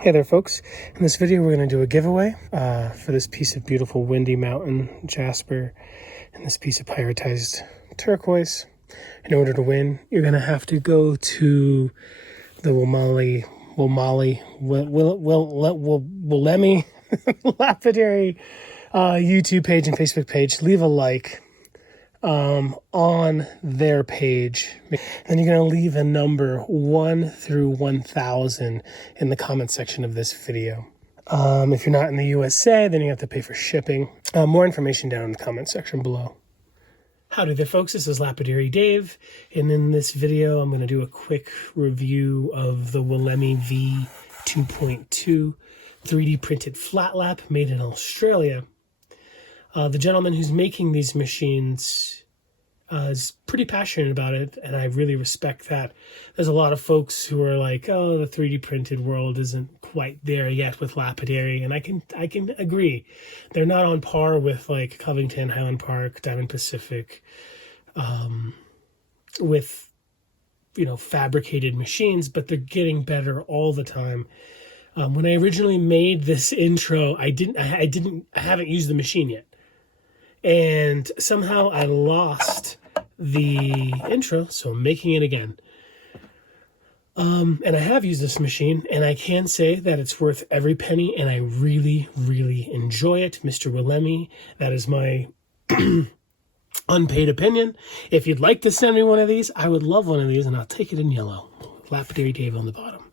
Hey there folks, in this video we're going to do a giveaway for this piece of beautiful Windy Mountain jasper and this piece of pyritized turquoise. In order to win, you're going to have to go to the Wollemi Lapidary YouTube page and Facebook page. Leave a like on their page. Then you're going to leave a number 1 through 1,000 in the comment section of this video. If you're not in the USA, then you have to pay for shipping. More information down in the comment section below. Howdy there folks, this is Lapidary Dave, and in this video I'm going to do a quick review of the Wollemi V.2.2 3D printed flat lap made in Australia. The gentleman who's making these machines is pretty passionate about it, and I really respect that. There's a lot of folks who are like, oh, the 3D printed world isn't quite there yet with Lapidary, and I can agree. They're not on par with like Covington, Highland Park, Diamond Pacific, with, you know, fabricated machines, but they're getting better all the time. When I originally made this intro, I haven't used the machine yet. And somehow I lost the intro, so I'm making it again. And I have used this machine, and I can say that it's worth every penny, and I really, really enjoy it. Mr. Wollemi, that is my unpaid opinion. If you'd like to send me one of these, I would love one of these, and I'll take it in yellow. Lapidary Dave on the bottom,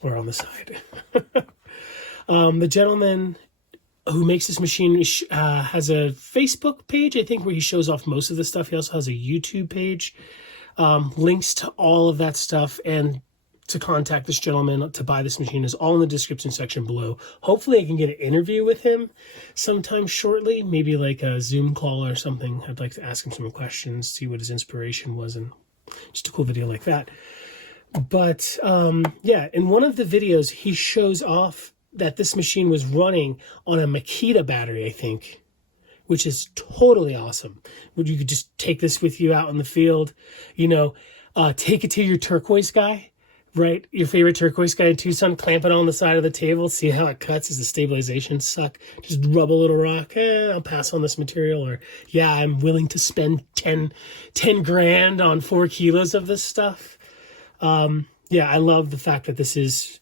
or on the side. The gentleman who makes this machine has a Facebook page, I think, where he shows off most of the stuff. He also has a YouTube page. Links to all of that stuff and to contact this gentleman to buy this machine is all in the description section below. Hopefully I can get an interview with him sometime shortly, maybe like a Zoom call or something. I'd like to ask him some questions, see what his inspiration was, and just a cool video like that. But yeah, in one of the videos, he shows off that this machine was running on a Makita battery, I think, which is totally awesome. You could just take this with you out in the field, you know, take it to your turquoise guy, right? Your favorite turquoise guy in Tucson, clamp it on the side of the table, see how it cuts. Does the stabilization suck? Just rub a little rock. I'll pass on this material. Or, yeah, I'm willing to spend 10 grand on 4 kilos of this stuff. Yeah, I love the fact that this is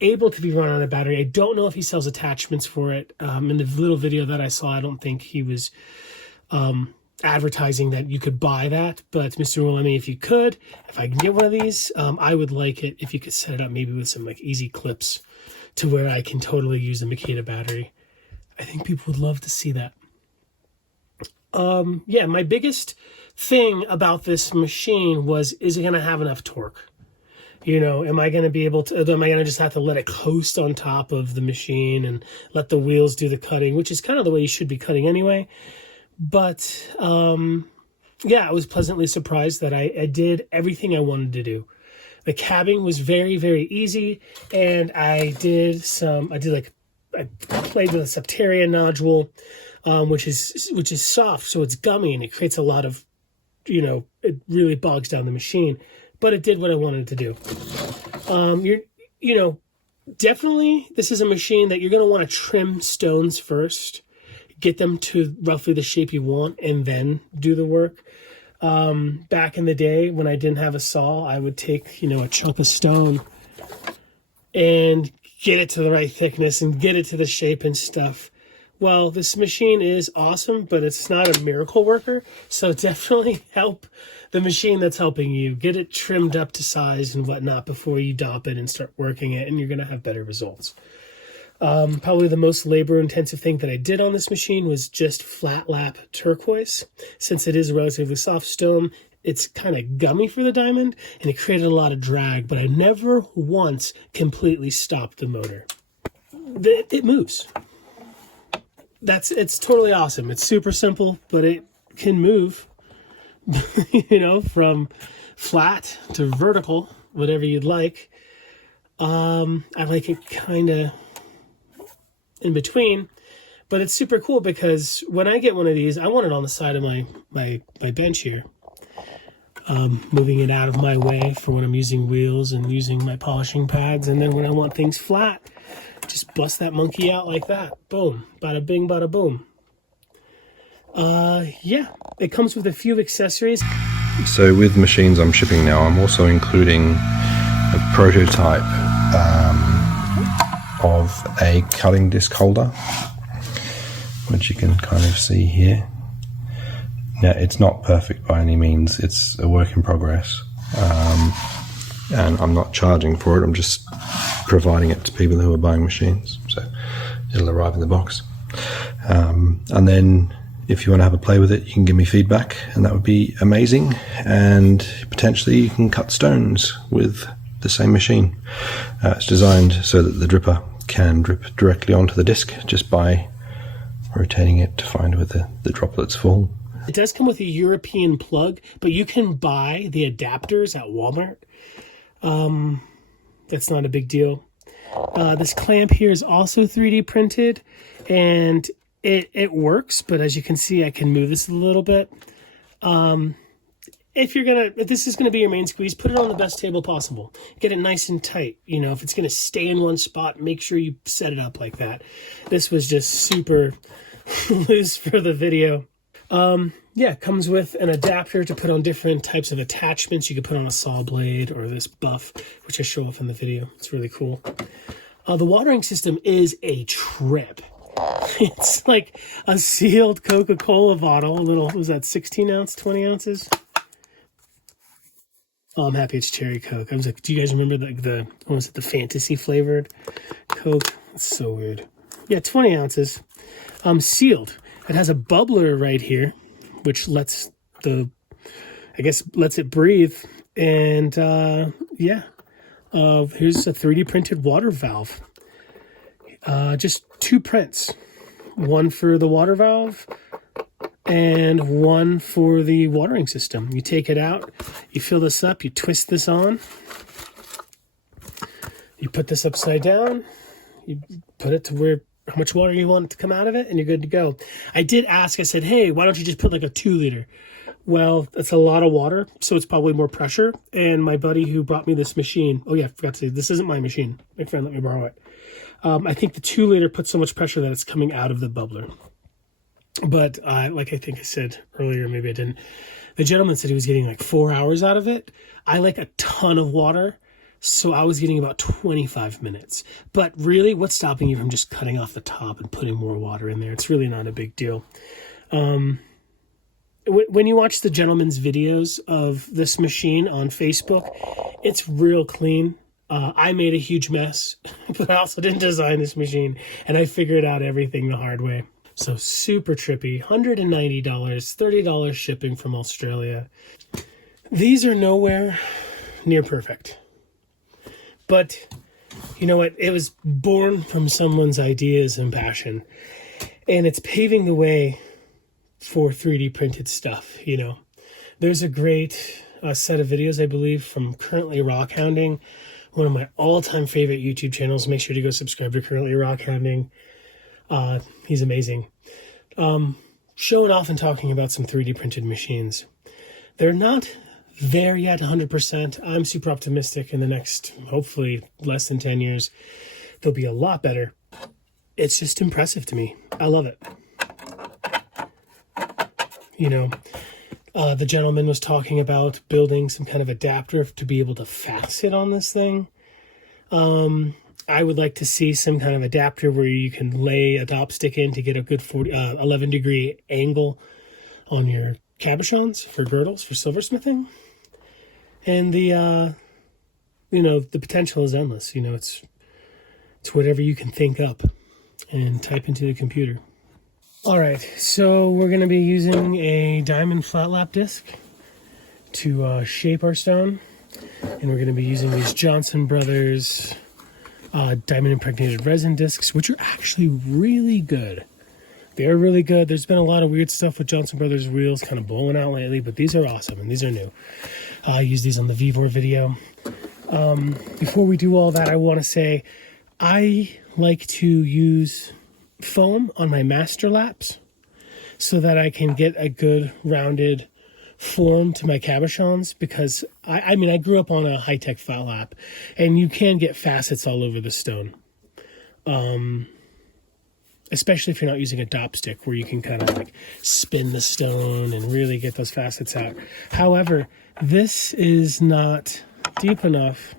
able to be run on a battery. I don't know if he sells attachments for it. In the little video that I saw, I don't think he was advertising that you could buy that. But Mr. Wollemi, if I can get one of these, I would like it if you could set it up maybe with some like easy clips to where I can totally use the Makita battery. I think people would love to see that. Yeah, my biggest thing about this machine was, is it going to have enough torque? You know, am I going to be able to, am I going to just have to let it coast on top of the machine and let the wheels do the cutting, which is kind of the way you should be cutting anyway. But, yeah, I was pleasantly surprised that I did everything I wanted to do. The cabbing was very, very easy. And I played with a septaria nodule, which is soft. So it's gummy and it creates a lot of, you know, it really bogs down the machine. But it did what I wanted to do. You know, definitely this is a machine that you're going to want to trim stones first, get them to roughly the shape you want, and then do the work. Back in the day when I didn't have a saw, I would take, you know, a chunk of stone and get it to the right thickness and get it to the shape and stuff. Well, this machine is awesome, but it's not a miracle worker. So definitely help the machine that's helping you. Get it trimmed up to size and whatnot before you dop it and start working it, and you're going to have better results. Probably the most labor-intensive thing that I did on this machine was just flat lap turquoise. Since it is a relatively soft stone, it's kind of gummy for the diamond, and it created a lot of drag, but I never once completely stopped the motor. It moves. It's totally awesome. It's super simple, but it can move, you know, from flat to vertical, whatever you'd like. I like it kind of in between, but it's super cool because when I get one of these, I want it on the side of my bench here. moving it out of my way for when I'm using wheels and using my polishing pads. And then when I want things flat, just bust that monkey out like that. Boom. Bada bing, bada boom. Yeah, it comes with a few accessories. So with machines I'm shipping now, I'm also including a prototype of a cutting disc holder, which you can kind of see here. Now, it's not perfect by any means, it's a work in progress, and I'm not charging for it, I'm just providing it to people who are buying machines, so it'll arrive in the box. And then if you want to have a play with it, you can give me feedback, and that would be amazing, and potentially you can cut stones with the same machine. It's designed so that the dripper can drip directly onto the disc just by rotating it to find where the droplets fall. It does come with a European plug, but you can buy the adapters at Walmart. That's not a big deal. This clamp here is also 3D printed, and it works, but as you can see, I can move this a little bit. If this is gonna be your main squeeze, put it on the best table possible. Get it nice and tight. You know, if it's gonna stay in one spot, make sure you set it up like that. This was just super loose for the video. Yeah, it comes with an adapter to put on different types of attachments. You could put on a saw blade or this buff, which I show off in the video. It's really cool. The watering system is a trip. It's like a sealed Coca-Cola bottle. A little, was that 16 ounce, 20 ounces? Oh, I'm happy it's cherry Coke. I was like, do you guys remember the what was it, the fantasy flavored Coke? It's so weird. Yeah, 20 ounces. Sealed. It has a bubbler right here, which lets lets it breathe. And yeah, here's a 3D printed water valve. Just 2 prints, one for the water valve and one for the watering system. You take it out, you fill this up, you twist this on, you put this upside down, you put it to where how much water you want to come out of it, and you're good to go. I did ask, I said, hey, why don't you just put like a 2 liter? Well, that's a lot of water, so it's probably more pressure. And my buddy who brought me this machine, oh yeah, I forgot to say, this isn't my machine. My friend let me borrow it. I think the 2 liter puts so much pressure that it's coming out of the bubbler. But like I think I said earlier, maybe I didn't. The gentleman said he was getting like 4 hours out of it. I like a ton of water, so I was getting about 25 minutes. But really, what's stopping you from just cutting off the top and putting more water in there? It's really not a big deal. When you watch the gentleman's videos of this machine on Facebook, it's real clean. I made a huge mess, but I also didn't design this machine, and I figured out everything the hard way. So super trippy, $190, $30 shipping from Australia. These are nowhere near perfect. But you know what? It was born from someone's ideas and passion, and it's paving the way for 3D printed stuff, you know. There's a great set of videos, I believe, from Currently Rock Hounding, one of my all-time favorite YouTube channels. Make sure to go subscribe to Currently Rock Hounding. He's amazing. Showing off and talking about some 3D printed machines. They're not there yet 100%. I'm super optimistic in the next, hopefully, less than 10 years, they'll be a lot better. It's just impressive to me. I love it. You know, the gentleman was talking about building some kind of adapter to be able to fasten on this thing. I would like to see some kind of adapter where you can lay a top stick in to get a good 11 degree angle on your cabochons for girdles for silversmithing. And the, you know, the potential is endless. You know, it's whatever you can think up and type into the computer. All right, so we're going to be using a diamond flat lap disc to shape our stone. And we're going to be using these Johnson Brothers diamond impregnated resin discs, which are actually really good. They're really good. There's been a lot of weird stuff with Johnson Brothers wheels kind of blowing out lately, but these are awesome and these are new. I use these on the V4 video. Before we do all that, I want to say I like to use foam on my master laps so that I can get a good rounded form to my cabochons, because I mean, I grew up on a high-tech flat lap, and you can get facets all over the stone. Especially if you're not using a dop stick, where you can kind of like spin the stone and really get those facets out. However, this is not deep enough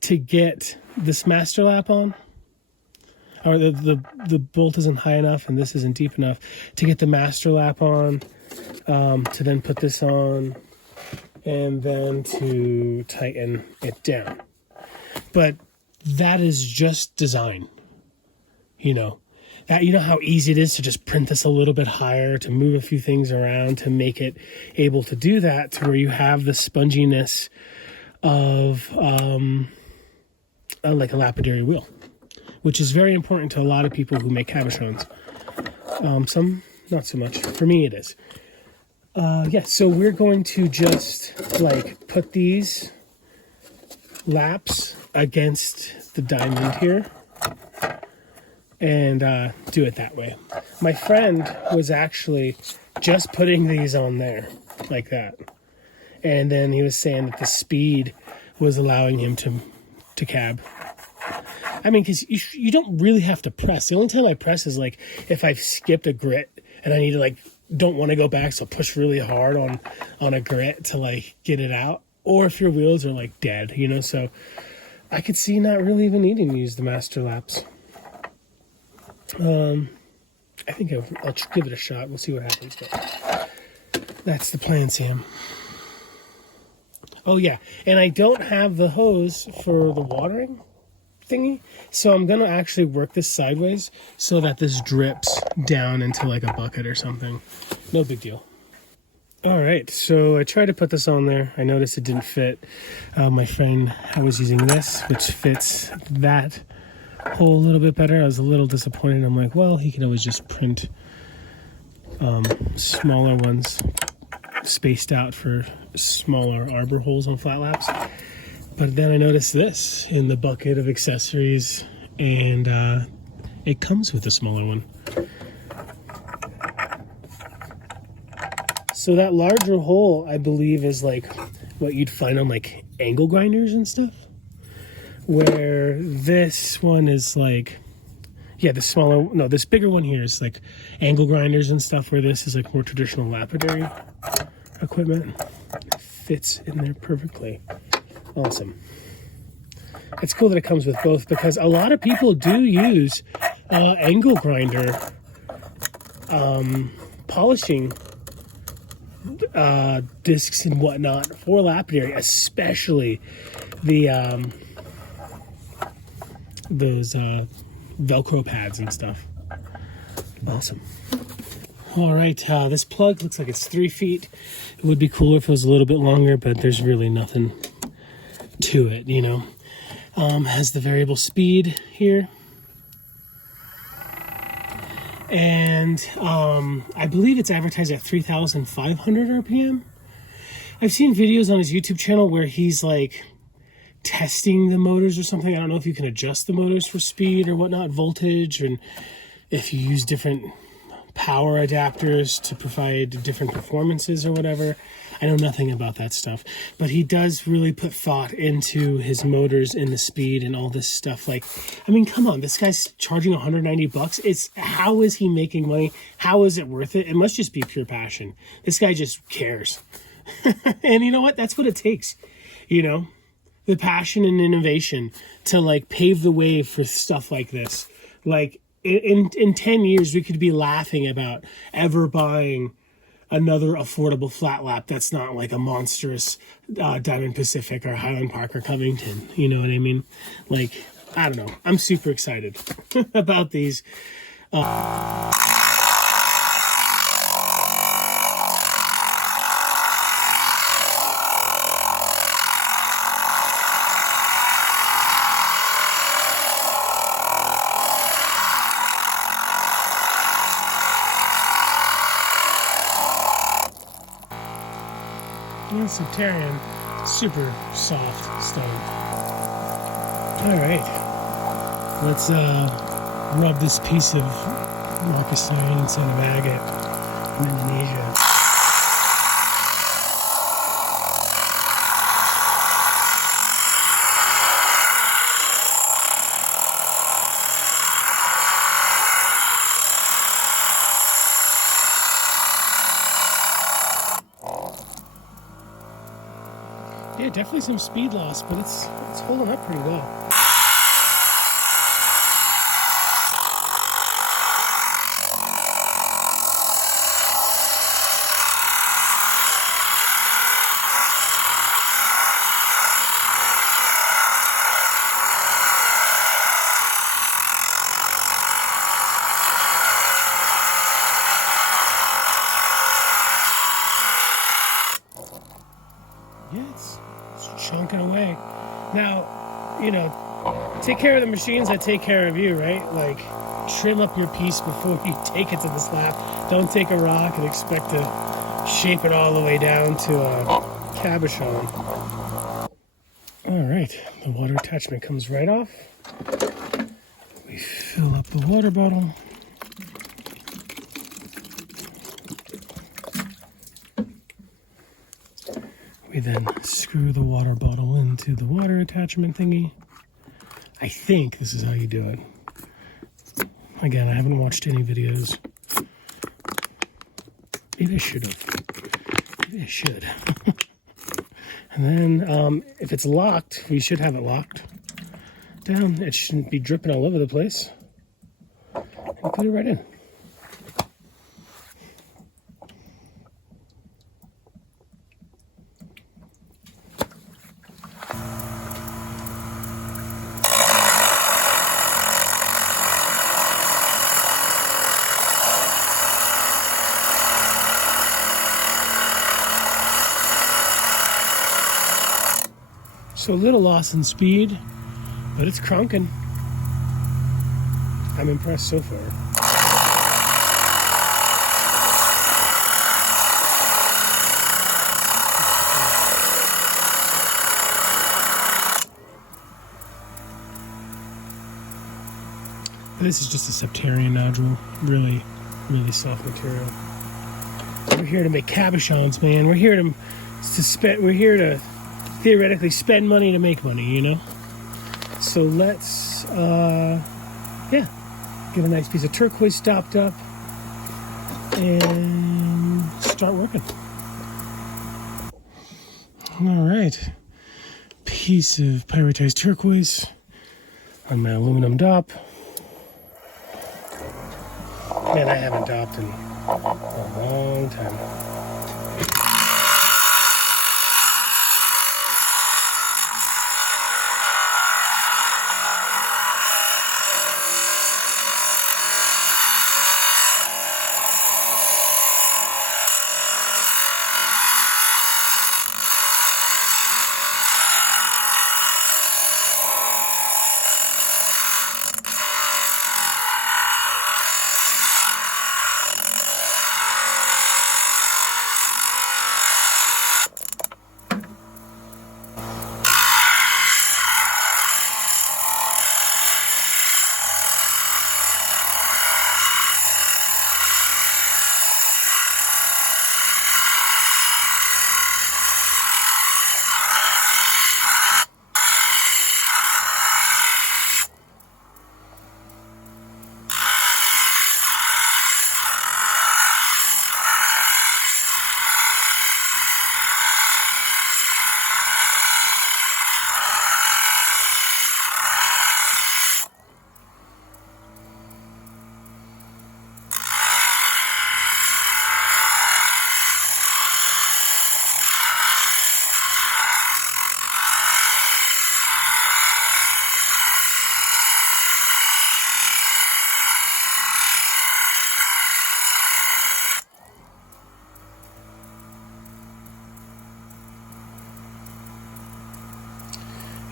to get this master lap on, or the bolt isn't high enough, and this isn't deep enough to get the master lap on, to then put this on, and then to tighten it down. But that is just design, you know. That, you know how easy it is to just print this a little bit higher, to move a few things around, to make it able to do that, to where you have the sponginess of like a lapidary wheel, which is very important to a lot of people who make cabochons. Some not so much. For me, it is. Yeah, so we're going to just like put these laps against the diamond here and do it that way. My friend was actually just putting these on there like that, and then he was saying that the speed was allowing him to cab. I mean, because you don't really have to press. The only time I press is like if I've skipped a grit and I need to like don't want to go back, so push really hard on a grit to like get it out, or if your wheels are like dead, you know. So I could see not really even needing to use the master laps. I think I'll give it a shot. We'll see what happens. But that's the plan, Sam. Oh yeah, and I don't have the hose for the watering thingy, so I'm gonna actually work this sideways so that this drips down into like a bucket or something. No big deal. All right, so I tried to put this on there. I noticed it didn't fit. My friend was using this, which fits that hole a little bit better. I was a little disappointed. I'm like, well, he can always just print smaller ones spaced out for smaller arbor holes on flat laps. But then I noticed this in the bucket of accessories, and it comes with a smaller one. So that larger hole, I believe, is like what you'd find on like angle grinders and stuff, where this one is like, yeah, the smaller, no, this bigger one here is like angle grinders and stuff, where this is like more traditional lapidary equipment. It fits in there perfectly. Awesome. It's cool that it comes with both, because a lot of people do use angle grinder polishing discs and whatnot for lapidary, especially the those Velcro pads and stuff. Awesome. All right, this plug looks like it's 3 feet. It would be cooler if it was a little bit longer, but there's really nothing to it, you know. Has the variable speed here. And I believe it's advertised at 3,500 RPM. I've seen videos on his YouTube channel where he's like testing the motors or something. I don't know if you can adjust the motors for speed or whatnot, voltage, and if you use different power adapters to provide different performances or whatever. I know nothing about that stuff, but he does really put thought into his motors and the speed and all this stuff. Like, I mean, come on, this guy's charging $190. It's, how is he making money? How is it worth it? It must just be pure passion. This guy just cares. And you know what? That's what it takes. You know, the passion and innovation to like pave the way for stuff like this. Like in 10 years, we could be laughing about ever buying another affordable flat lap that's not like a monstrous Diamond Pacific or Highland Park or Covington. You know what I mean? Like, I don't know. I'm super excited about these. Septarian, super soft stone. All right, let's rub this piece of Marcus stone and some of agate from Indonesia. Yeah, definitely some speed loss, but it's holding up pretty well. Yeah, it's chunking away. Now, you know, take care of the machines that take care of you, right? Like, trim up your piece before you take it to the slab. Don't take a rock and expect to shape it all the way down to a cabochon. All right, the water attachment comes right off. We fill up the water bottle. We then screw the water bottle into the water attachment thingy. I think this is how you do it. Again, I haven't watched any videos. Maybe I should have. Maybe I should. And then if it's locked, we should have it locked down. It shouldn't be dripping all over the place. And put it right in. So a little loss in speed, but it's crunking. I'm impressed so far. This is just a septarian nodule, really, really soft material. We're here to make cabochons, man. We're here to theoretically spend money to make money, you know? So let's, get a nice piece of turquoise stopped up and start working. All right. Piece of pyritized turquoise on my aluminum dop. Man, I haven't dopped in a long time.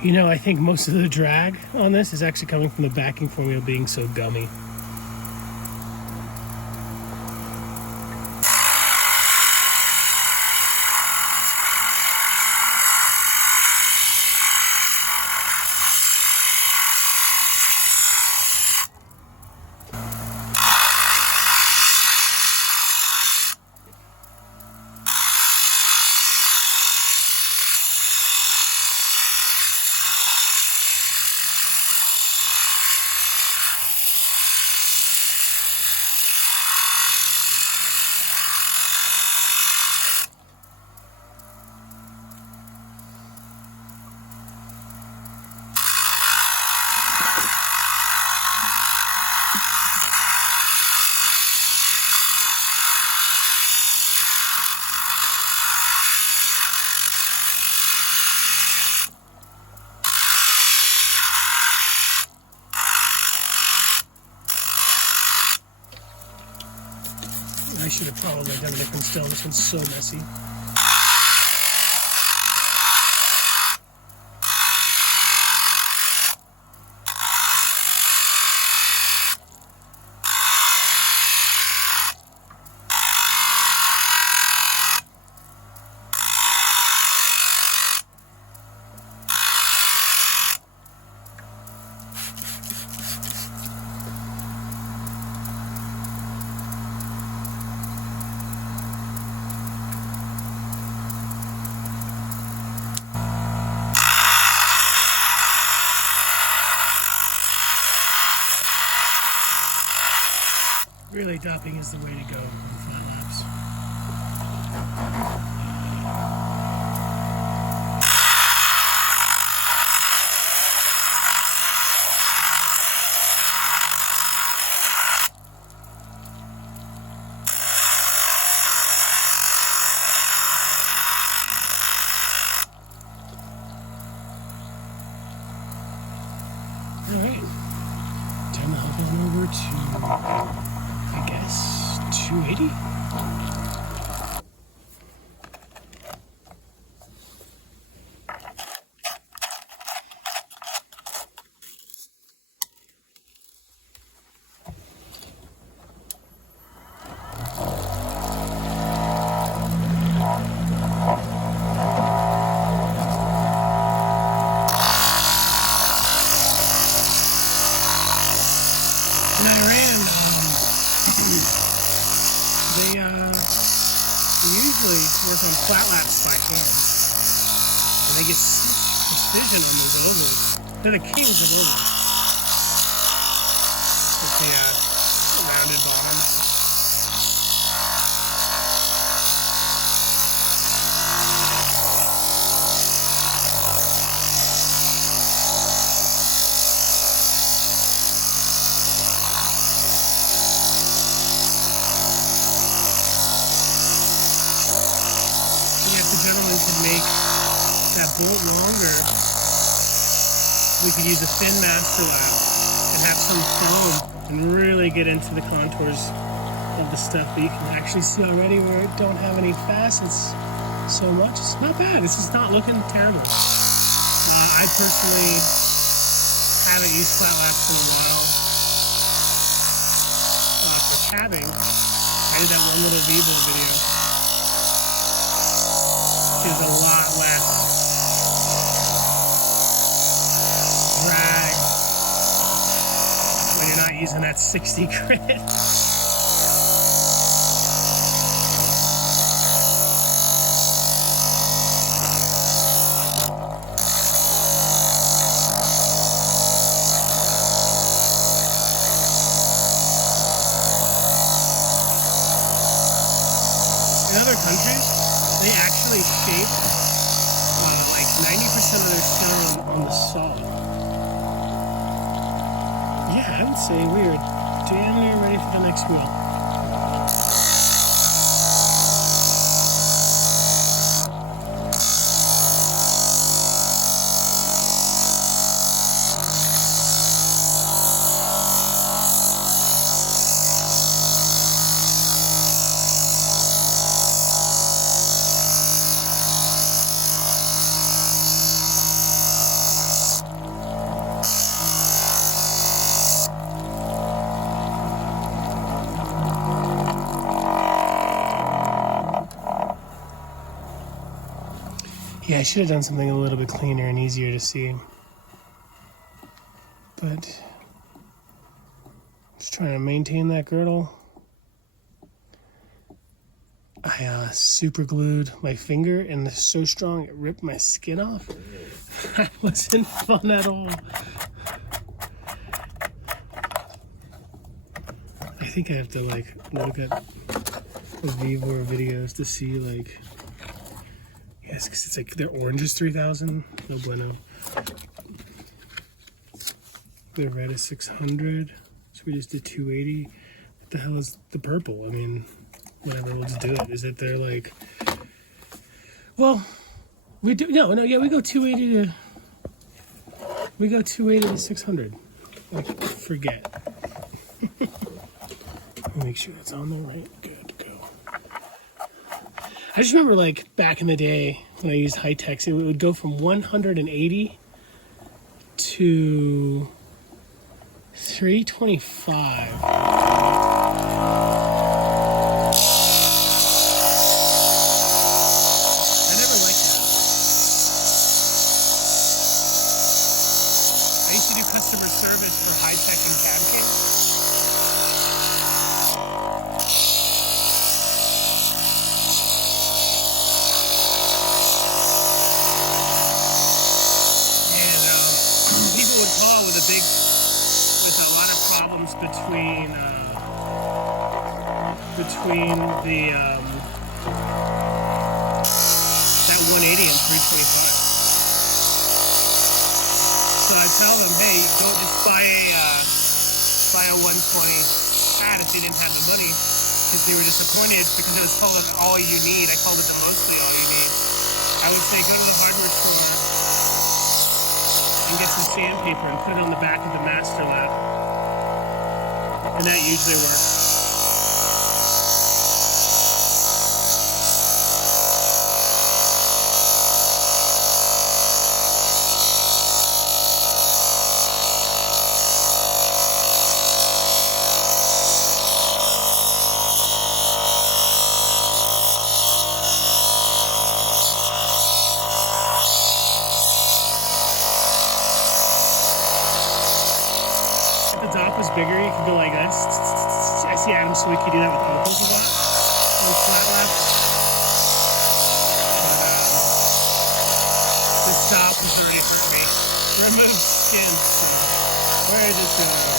You know, I think most of the drag on this is actually coming from the backing formula being so gummy. I should have probably done a different stone. This one's so messy. Really, dopping is the way to go on flat laps. All right, time to hop on over to, I guess, 280. In Iran, they usually work on flat laps by hand, and they get such precision on those ovals. They're the kings of ovals. With the rounded bottom. Gentleman could make that bolt longer, we could use a thin master lap and have some foam and really get into the contours of the stuff. But you can actually see already where it don't have any facets so much. It's not bad. This is not looking terrible. I personally haven't used flat laps in a while. For cabbing, I did that one little Vivo video. Is a lot less drag when you're not using that 60 grit. In other countries, they actually shape like 90% of their stone on the saw. Yeah, I would say we are damn near ready for the next wheel. Yeah, I should have done something a little bit cleaner and easier to see. But just trying to maintain that girdle. I super glued my finger and it's so strong it ripped my skin off. That wasn't fun at all. I think I have to like look at the Vivor videos to see like, yes, because it's like their orange is 3,000, no bueno. Their red is 600, so we just did 280. What the hell is the purple? I mean, whatever, we'll just do it. Is it they're like, well, we do, no, yeah, we go 280 to 600. Like, forget. Make sure it's on the right, good, go. I just remember like back in the day when I used High-Techs, it would go from 180 to 325. Customer service for High-Tech and CAD. And people would call with a lot of problems between the that 180 and 325. So I tell them, hey, don't just buy a 120 CAD if they didn't have the money, because they were disappointed because it was called all you need. I called it the mostly all you need. I would say go to the hardware store and get some sandpaper and put it on the back of the master lab, and that usually works. The dock was bigger, you could go like this. I see Adam Sawicki do that with Opals a lot on flat lap. But this top was already hurt me. Remove skin. Where is it going?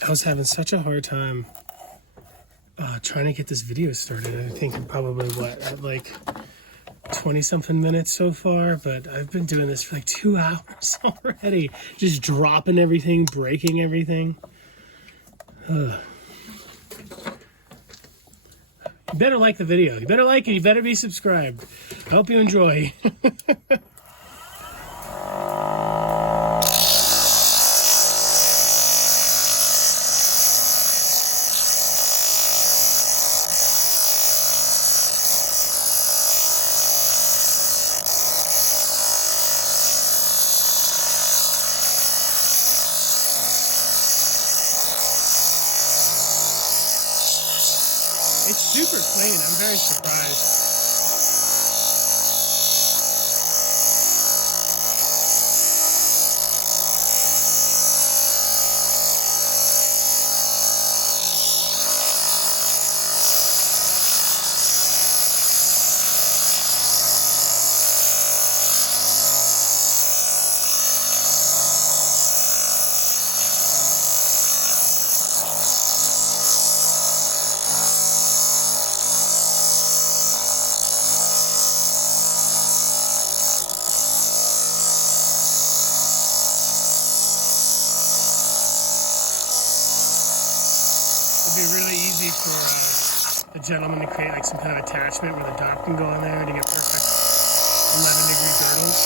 I was having such a hard time trying to get this video started. I think I'm probably, at like 20-something minutes so far, but I've been doing this for like 2 hours already. Just dropping everything, breaking everything. You better like the video. You better like it. You better be subscribed. I hope you enjoy. It's super clean. I'm very surprised. It'd be really easy for a gentleman to create like some kind of attachment where the dop can go on there to get perfect 11-degree girdles.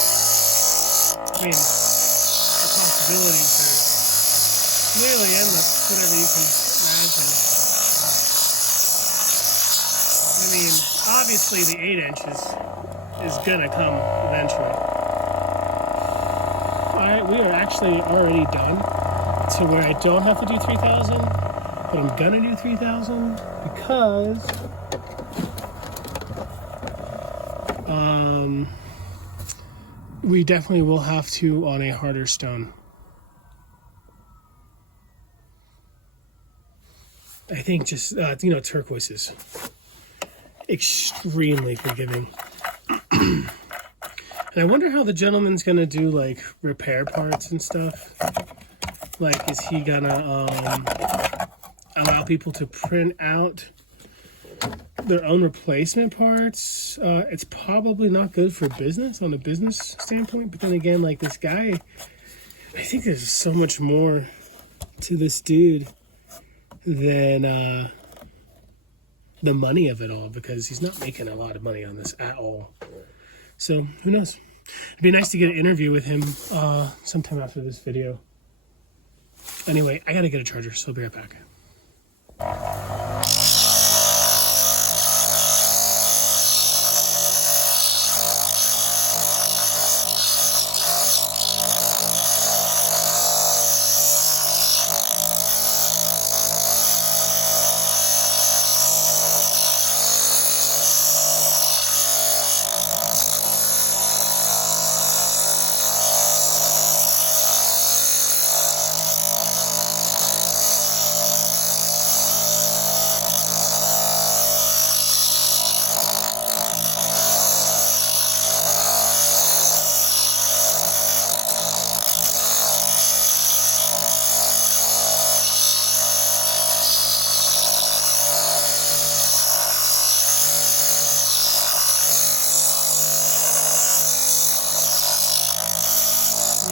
I mean, the possibilities are nearly endless, whatever you can imagine. I mean, obviously the 8 inches is gonna come eventually. Alright, we are actually already done to where I don't have to do 3,000, but I'm gonna do 3,000 because we definitely will have to on a harder stone. I think just, turquoise is extremely forgiving. And I wonder how the gentleman's gonna do like repair parts and stuff. Like, is he gonna allow people to print out their own replacement parts, it's probably not good for business on a business standpoint. But then again, like this guy, I think there's so much more to this dude than the money of it all, because he's not making a lot of money on this at all. So who knows? It'd be nice to get an interview with him sometime after this video. Anyway, I gotta get a charger, so I'll be right back.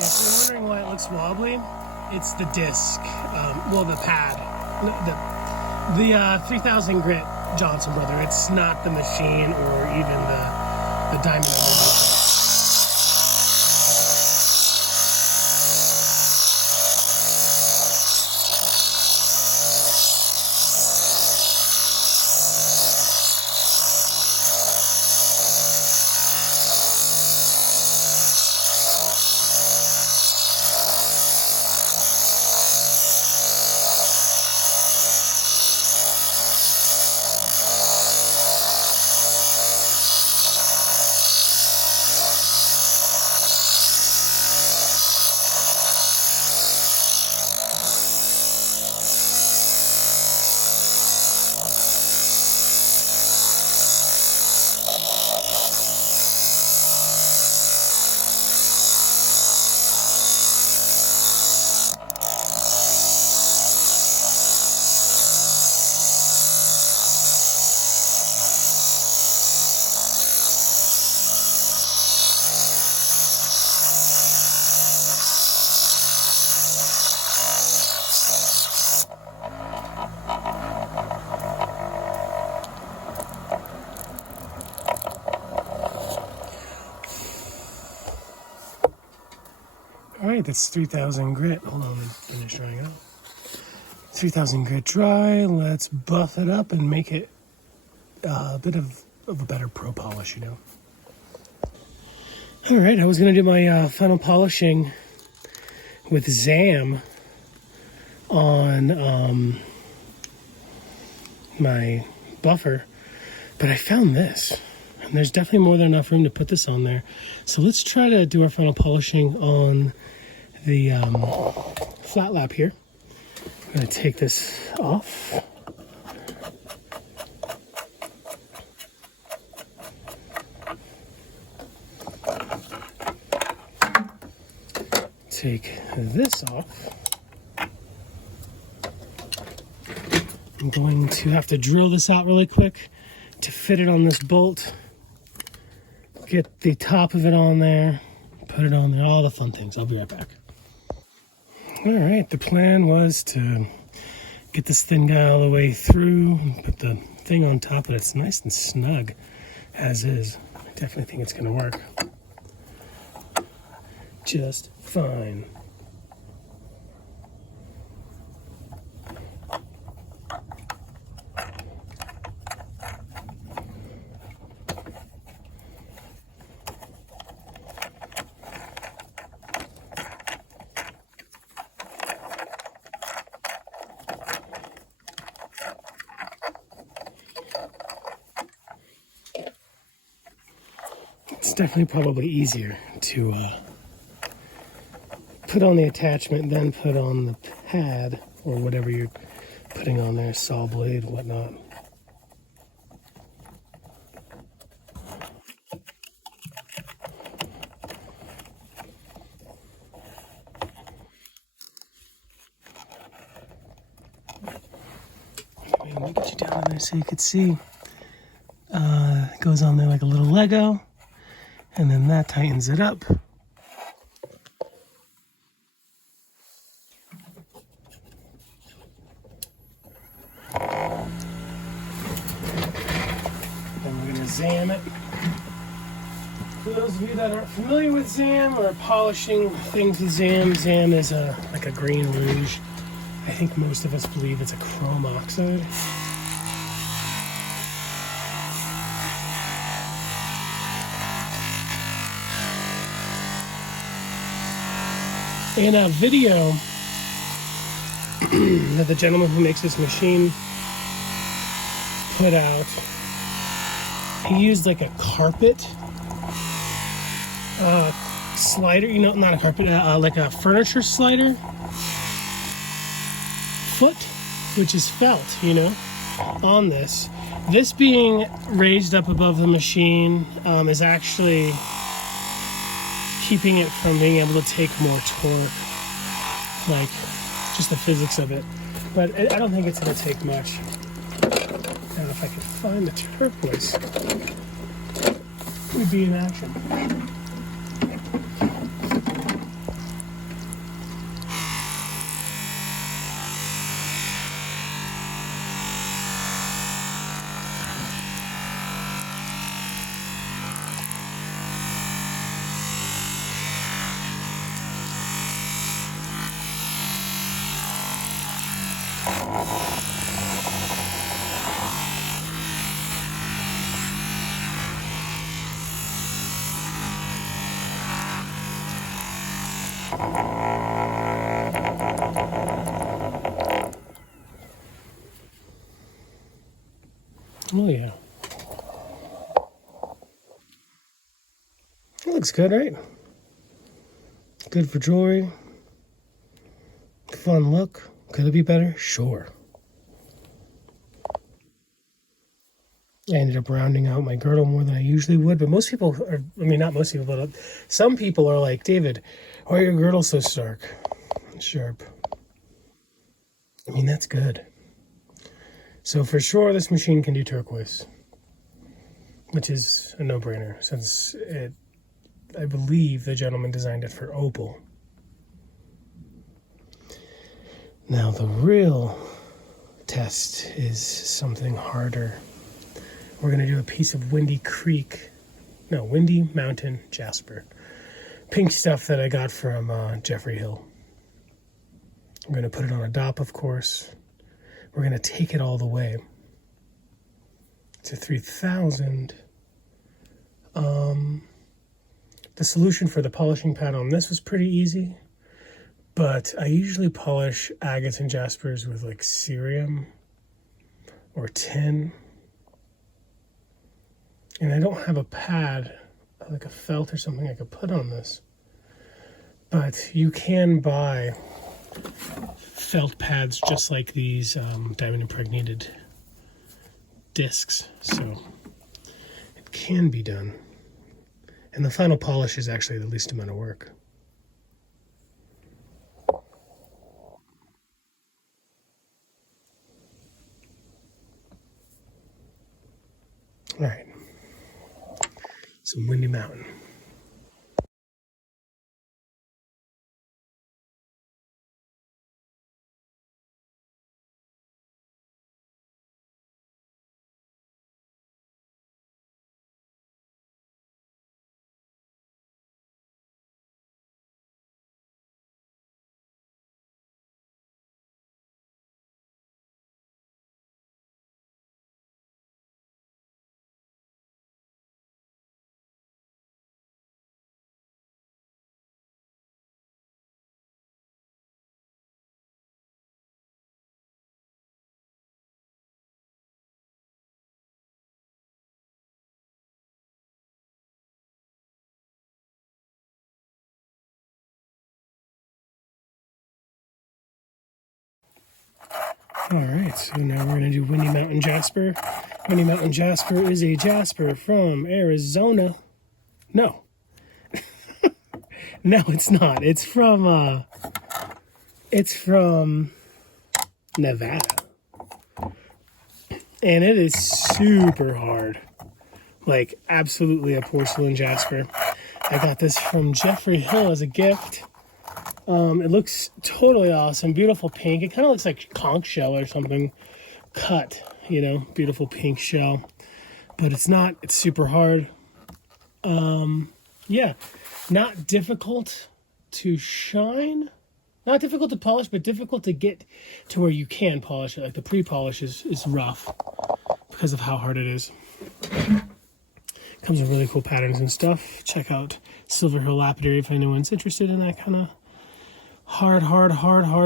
If you're wondering why it looks wobbly, it's the disc, well, the pad, the 3000 grit Johnson brother. It's not the machine or even the diamond underneath it. All right, that's 3000 grit. Hold on, let me finish drying it out. 3000 grit dry. Let's buff it up and make it a bit of a better pro polish, you know. All right, I was gonna do my final polishing with Zam on my buffer, but I found this. And there's definitely more than enough room to put this on there. So let's try to do our final polishing on the flat lap here. I'm going to take this off. Take this off. I'm going to have to drill this out really quick to fit it on this bolt. Get the top of it on there, put it on there, all the fun things. I'll be right back. All right, the plan was to get this thin guy all the way through, put the thing on top of it. It's nice and snug as is. I definitely think it's gonna work just fine. It's definitely probably easier to put on the attachment, then put on the pad or whatever you're putting on there, saw blade, whatnot. Let me get you down in there so you can see. goes on there like a little Lego, and then that tightens it up. Then we're gonna zam it. For those of you that aren't familiar with zam or polishing things with zam, zam is like a green rouge. I think most of us believe it's a chrome oxide. In a video that the gentleman who makes this machine put out, he used like a carpet slider, you know, not a carpet, like a furniture slider foot, which is felt, you know, on this. This being raised up above the machine is actually keeping it from being able to take more torque, like just the physics of it. But I don't think it's going to take much. I don't know if I can find the turquoise. We'd be in action. Oh yeah. It looks good, right? Good for jewelry. Fun look. Could it be better? Sure. I ended up rounding out my girdle more than I usually would, but most people are, I mean, not most people, but some people are like, David, why are your girdles so stark and sharp? I mean, that's good. So for sure, this machine can do turquoise, which is a no-brainer since it, I believe the gentleman designed it for Opal. Now the real test is something harder. We're going to do a piece of Windy Mountain Jasper. Pink stuff that I got from Jeffrey Hill. I'm going to put it on a dop, of course. We're going to take it all the way to 3000. The solution for the polishing pad on this was pretty easy, but I usually polish agates and jaspers with like cerium or tin. And I don't have a pad, like a felt or something I could put on this. But you can buy felt pads just like these diamond impregnated discs. So it can be done. And the final polish is actually the least amount of work. All right. Some Windy Mountain. All right, so now we're going to do Windy Mountain Jasper. Windy Mountain Jasper is a jasper from Arizona. No. No, it's not. It's from Nevada. And it is super hard. like absolutely a porcelain jasper. I got this from Jeffrey Hill as a gift. It looks totally awesome. Beautiful pink. It kind of looks like conch shell or something cut, you know, beautiful pink shell. But it's not, it's super hard. Yeah, not difficult to shine. Not difficult to polish, but difficult to get to where you can polish it. Like the pre-polish is rough because of how hard it is. Comes with really cool patterns and stuff. Check out Silver Hill Lapidary if anyone's interested in that kind of hard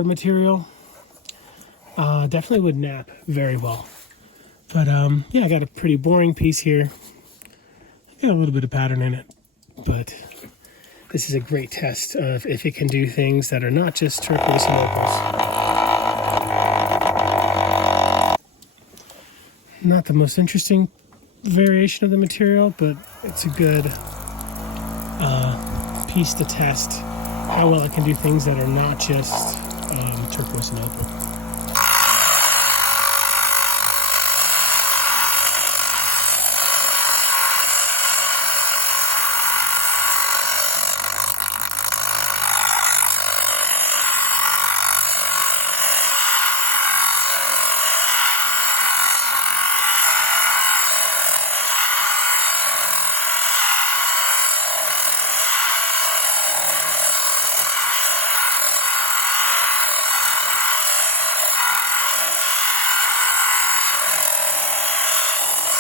material. Definitely would nap very well. But yeah, I got a pretty boring piece here. Got a little bit of pattern in it, but this is a great test of if it can do things that are not just turquoise and opals. Not the most interesting variation of the material, but it's a good piece to test how well it can do things that are not just turquoise and opal.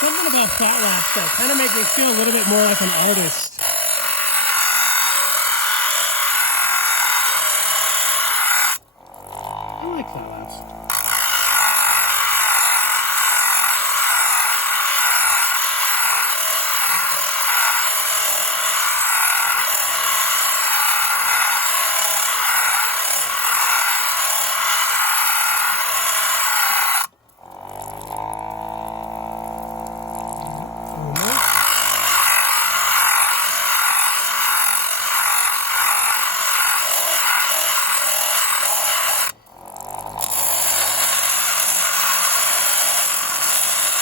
Something about flat laps that kind of make me feel a little bit more like an artist. I like flat laps.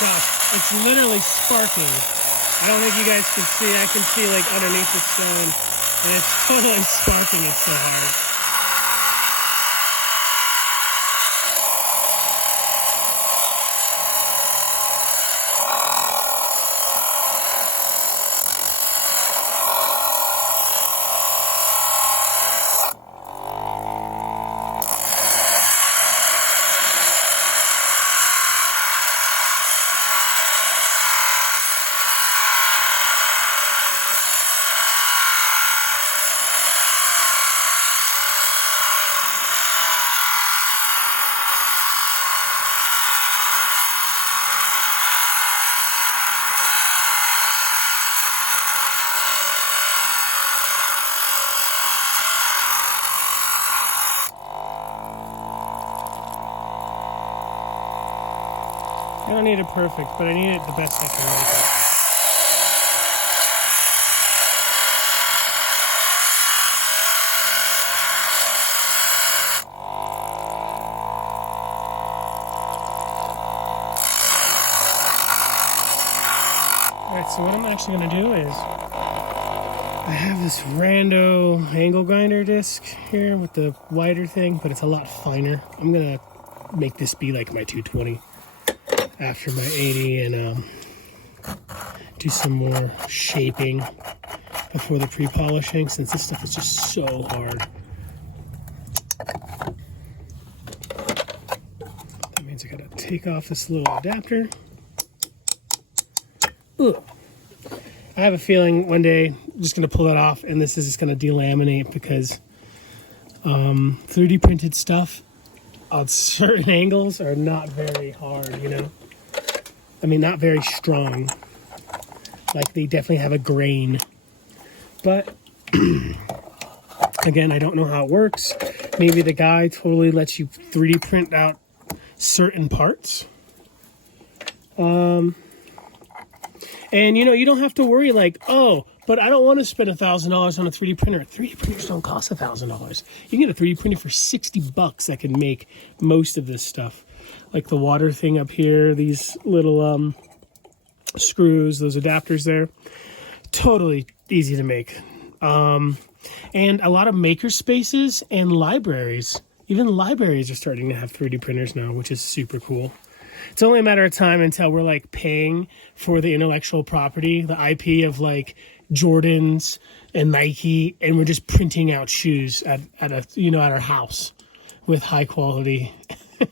Gosh, it's literally sparking. I don't think you guys can see. I can see like underneath the stone, and it's totally sparking. It's so hard. I don't need it perfect, but I need it the best I can make it. Alright, so what I'm actually going to do is I have this rando angle grinder disc here with the wider thing, but it's a lot finer. I'm going to make this be like my 220 after my 80 and do some more shaping before the pre-polishing, since this stuff is just so hard. That means I gotta take off this little adapter. Ugh. I have a feeling one day I'm just gonna pull it off and this is just gonna delaminate, because 3D printed stuff on certain angles are not very hard, you know? I mean, not very strong. Like, they definitely have a grain. But, again, I don't know how it works. Maybe the guy totally lets you 3D print out certain parts. And, you know, you don't have to worry, like, oh, but I don't want to spend $1,000 on a 3D printer. 3D printers don't cost $1,000. You can get a 3D printer for $60 that can make most of this stuff. Like the water thing up here, these little screws, those adapters there. Totally easy to make. And a lot of maker spaces and libraries. Even libraries are starting to have 3D printers now, which is super cool. It's only a matter of time until we're like paying for the intellectual property, the IP of like Jordans and Nike, and we're just printing out shoes at our house with high quality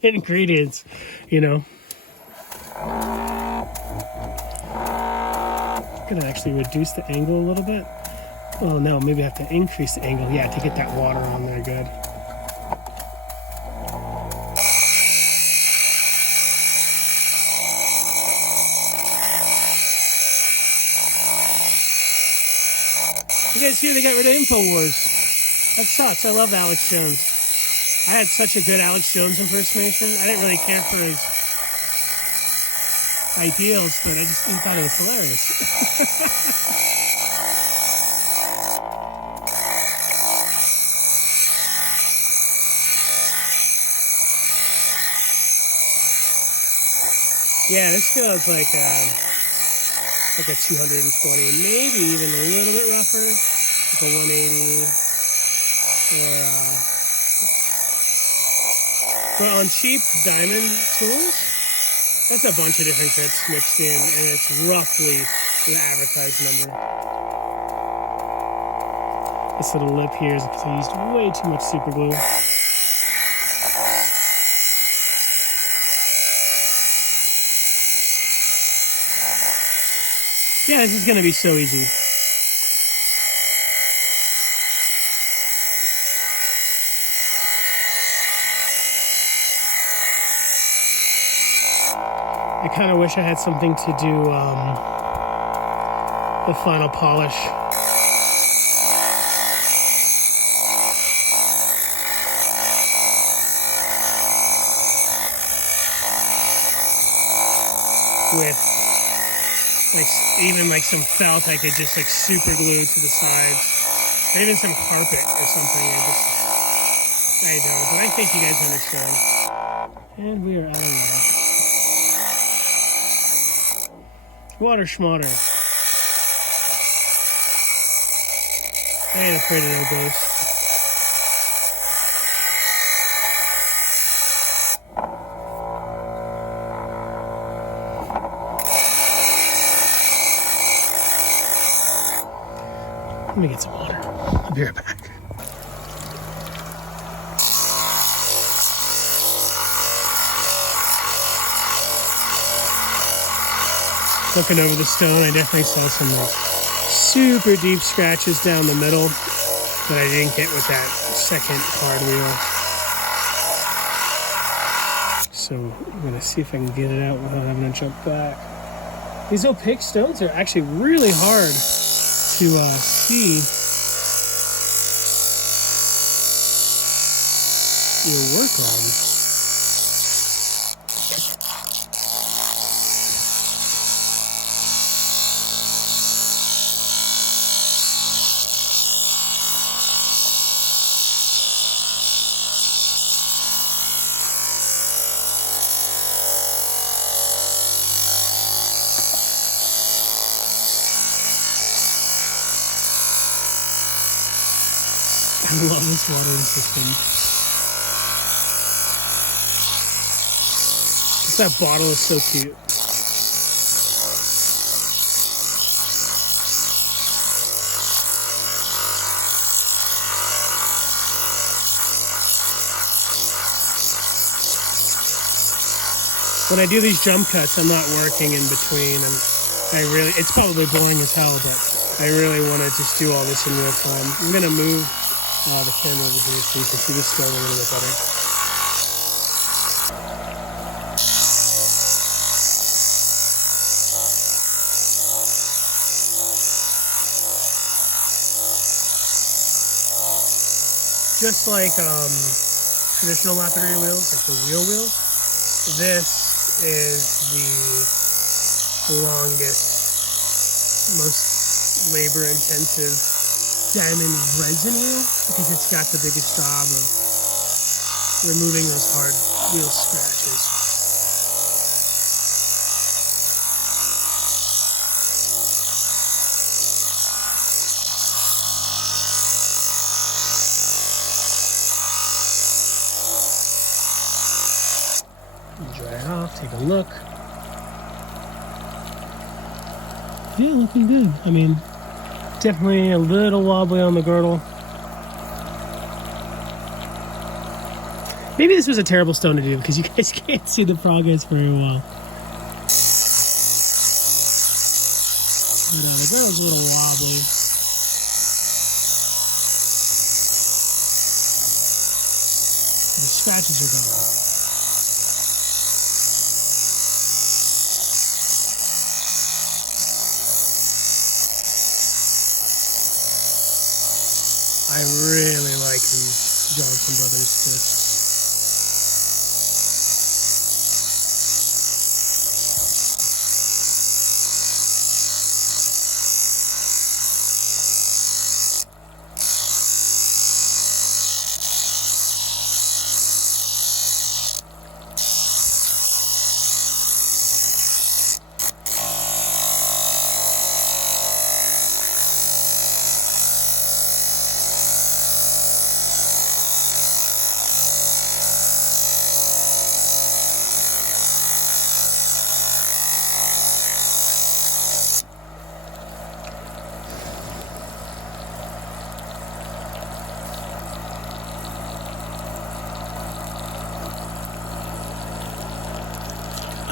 ingredients, I'm gonna actually reduce the angle a little bit. Oh no, maybe I have to increase the angle. Yeah, to get that water on there good. You guys hear they got rid of InfoWars? That sucks. I love Alex Jones. I had such a good Alex Jones impersonation. I didn't really care for his ideals, but I just thought it was hilarious. Yeah, this feels like a 220, maybe even a little bit rougher, like a 180, well, on cheap diamond tools, that's a bunch of different grits mixed in, and it's roughly the advertised number. This little lip here is because I used way too much super glue. Yeah, this is going to be so easy. I kind of wish I had something to do the final polish. With even some felt I could just super glue to the sides, or even some carpet or something. I don't, but I think you guys understand. And we are out of water. Water schmotter. I ain't afraid of no ghosts. Let me get some water. I'll be right back. Looking over the stone, I definitely saw some super deep scratches down the middle that I didn't get with that second hard wheel. So I'm going to see if I can get it out without having to jump back. These opaque stones are actually really hard to see your work on. I love this watering system. Just that bottle is so cute. When I do these jump cuts, I'm not working in between. It's probably boring as hell, but I really want to just do all this in real time. I'm going to move the camera over here so you can see the stone a little bit better. Just like traditional lapidary wheels, like the wheel wheels, this is the longest, most labor-intensive diamond resin wheel because it's got the biggest job of removing those hard wheel scratches. off, take a look. Yeah, looking good. I mean, definitely a little wobbly on the girdle. Maybe this was a terrible stone to do because you guys can't see the progress very well. But the girdle's a little wobbly. The scratches are gone. I really like these Johnson Brothers discs.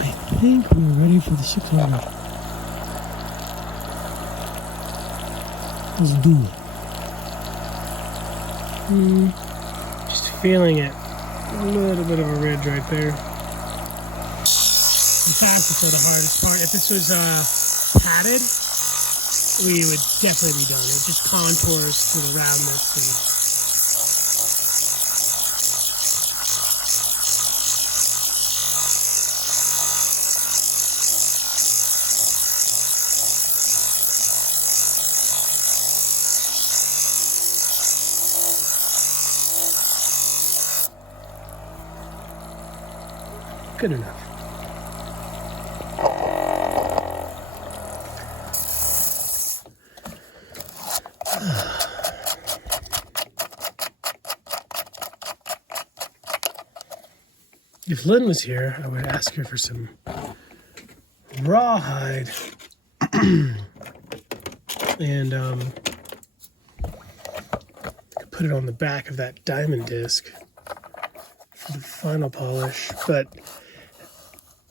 I think we're ready for the 600. Let's do it. Just feeling it. A little bit of a ridge right there. The fastest are the hardest part. If this was padded, we would definitely be done. It just contours to the roundness and good enough. If Lynn was here, I would ask her for some rawhide and put it on the back of that diamond disc for the final polish, but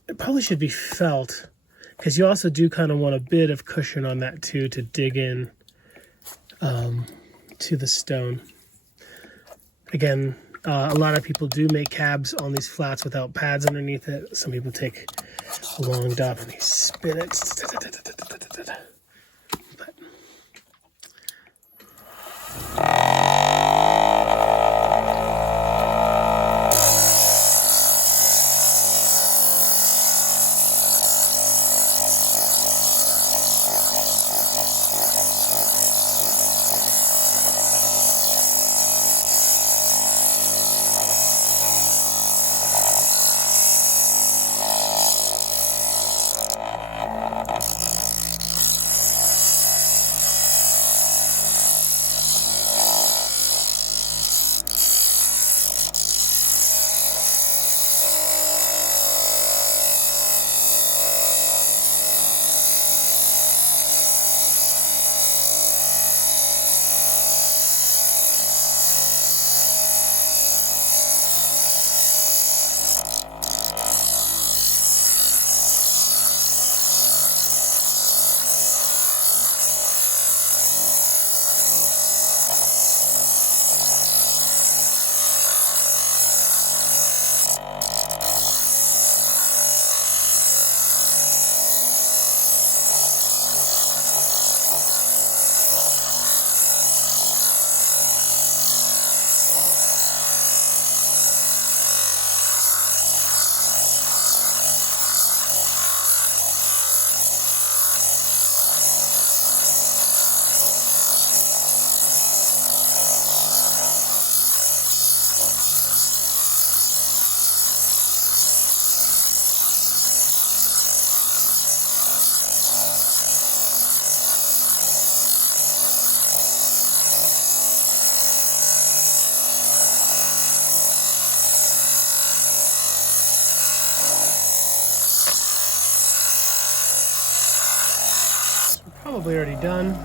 it probably should be felt because you also do kind of want a bit of cushion on that too to dig in to the stone. Again, a lot of people do make cabs on these flats without pads underneath it. Some people take a long dab and they spin it. But probably already done.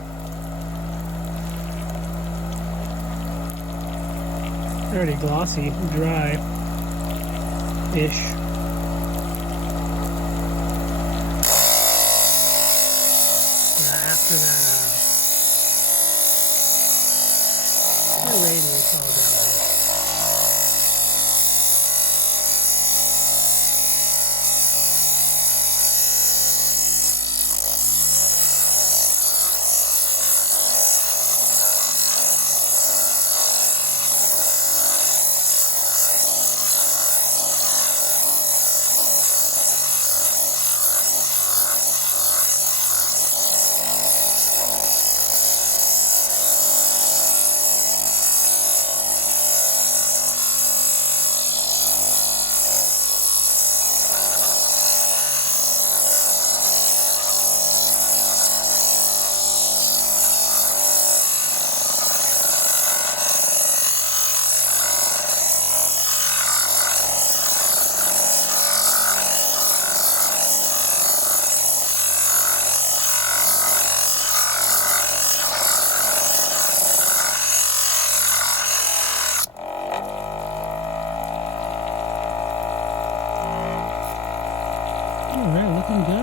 Already glossy, dry-ish. After that, rain will fall down here. Alright, looking good. I'm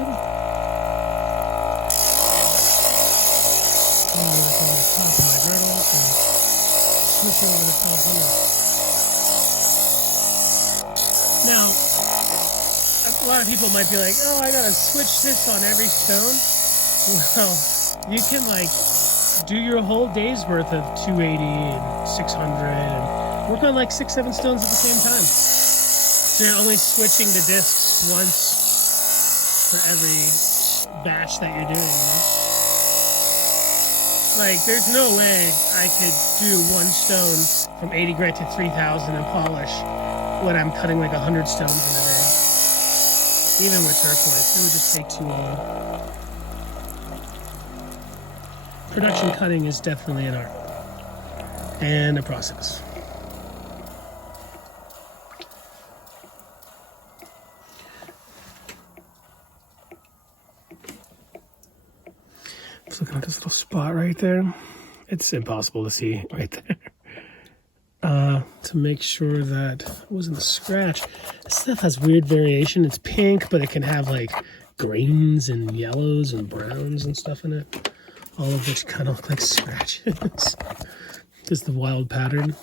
going to go on the top of my girdle and switch over to 1200. Now, a lot of people might be like, oh, I gotta switch this on every stone. Well, you can like do your whole day's worth of 280 and 600 and work on like 6-7 stones at the same time. So you're only switching the discs once for every batch that you're doing, you know? Like, there's no way I could do one stone from 80 grit to 3000 and polish when I'm cutting like 100 stones in a day. Even with turquoise, it would just take too long. Production cutting is definitely an art and a process. Just looking at this little spot right there. It's impossible to see right there. To make sure that it wasn't a scratch. This stuff has weird variation. It's pink, but it can have like greens and yellows and browns and stuff in it. All of which kind of look like scratches. Just the wild pattern.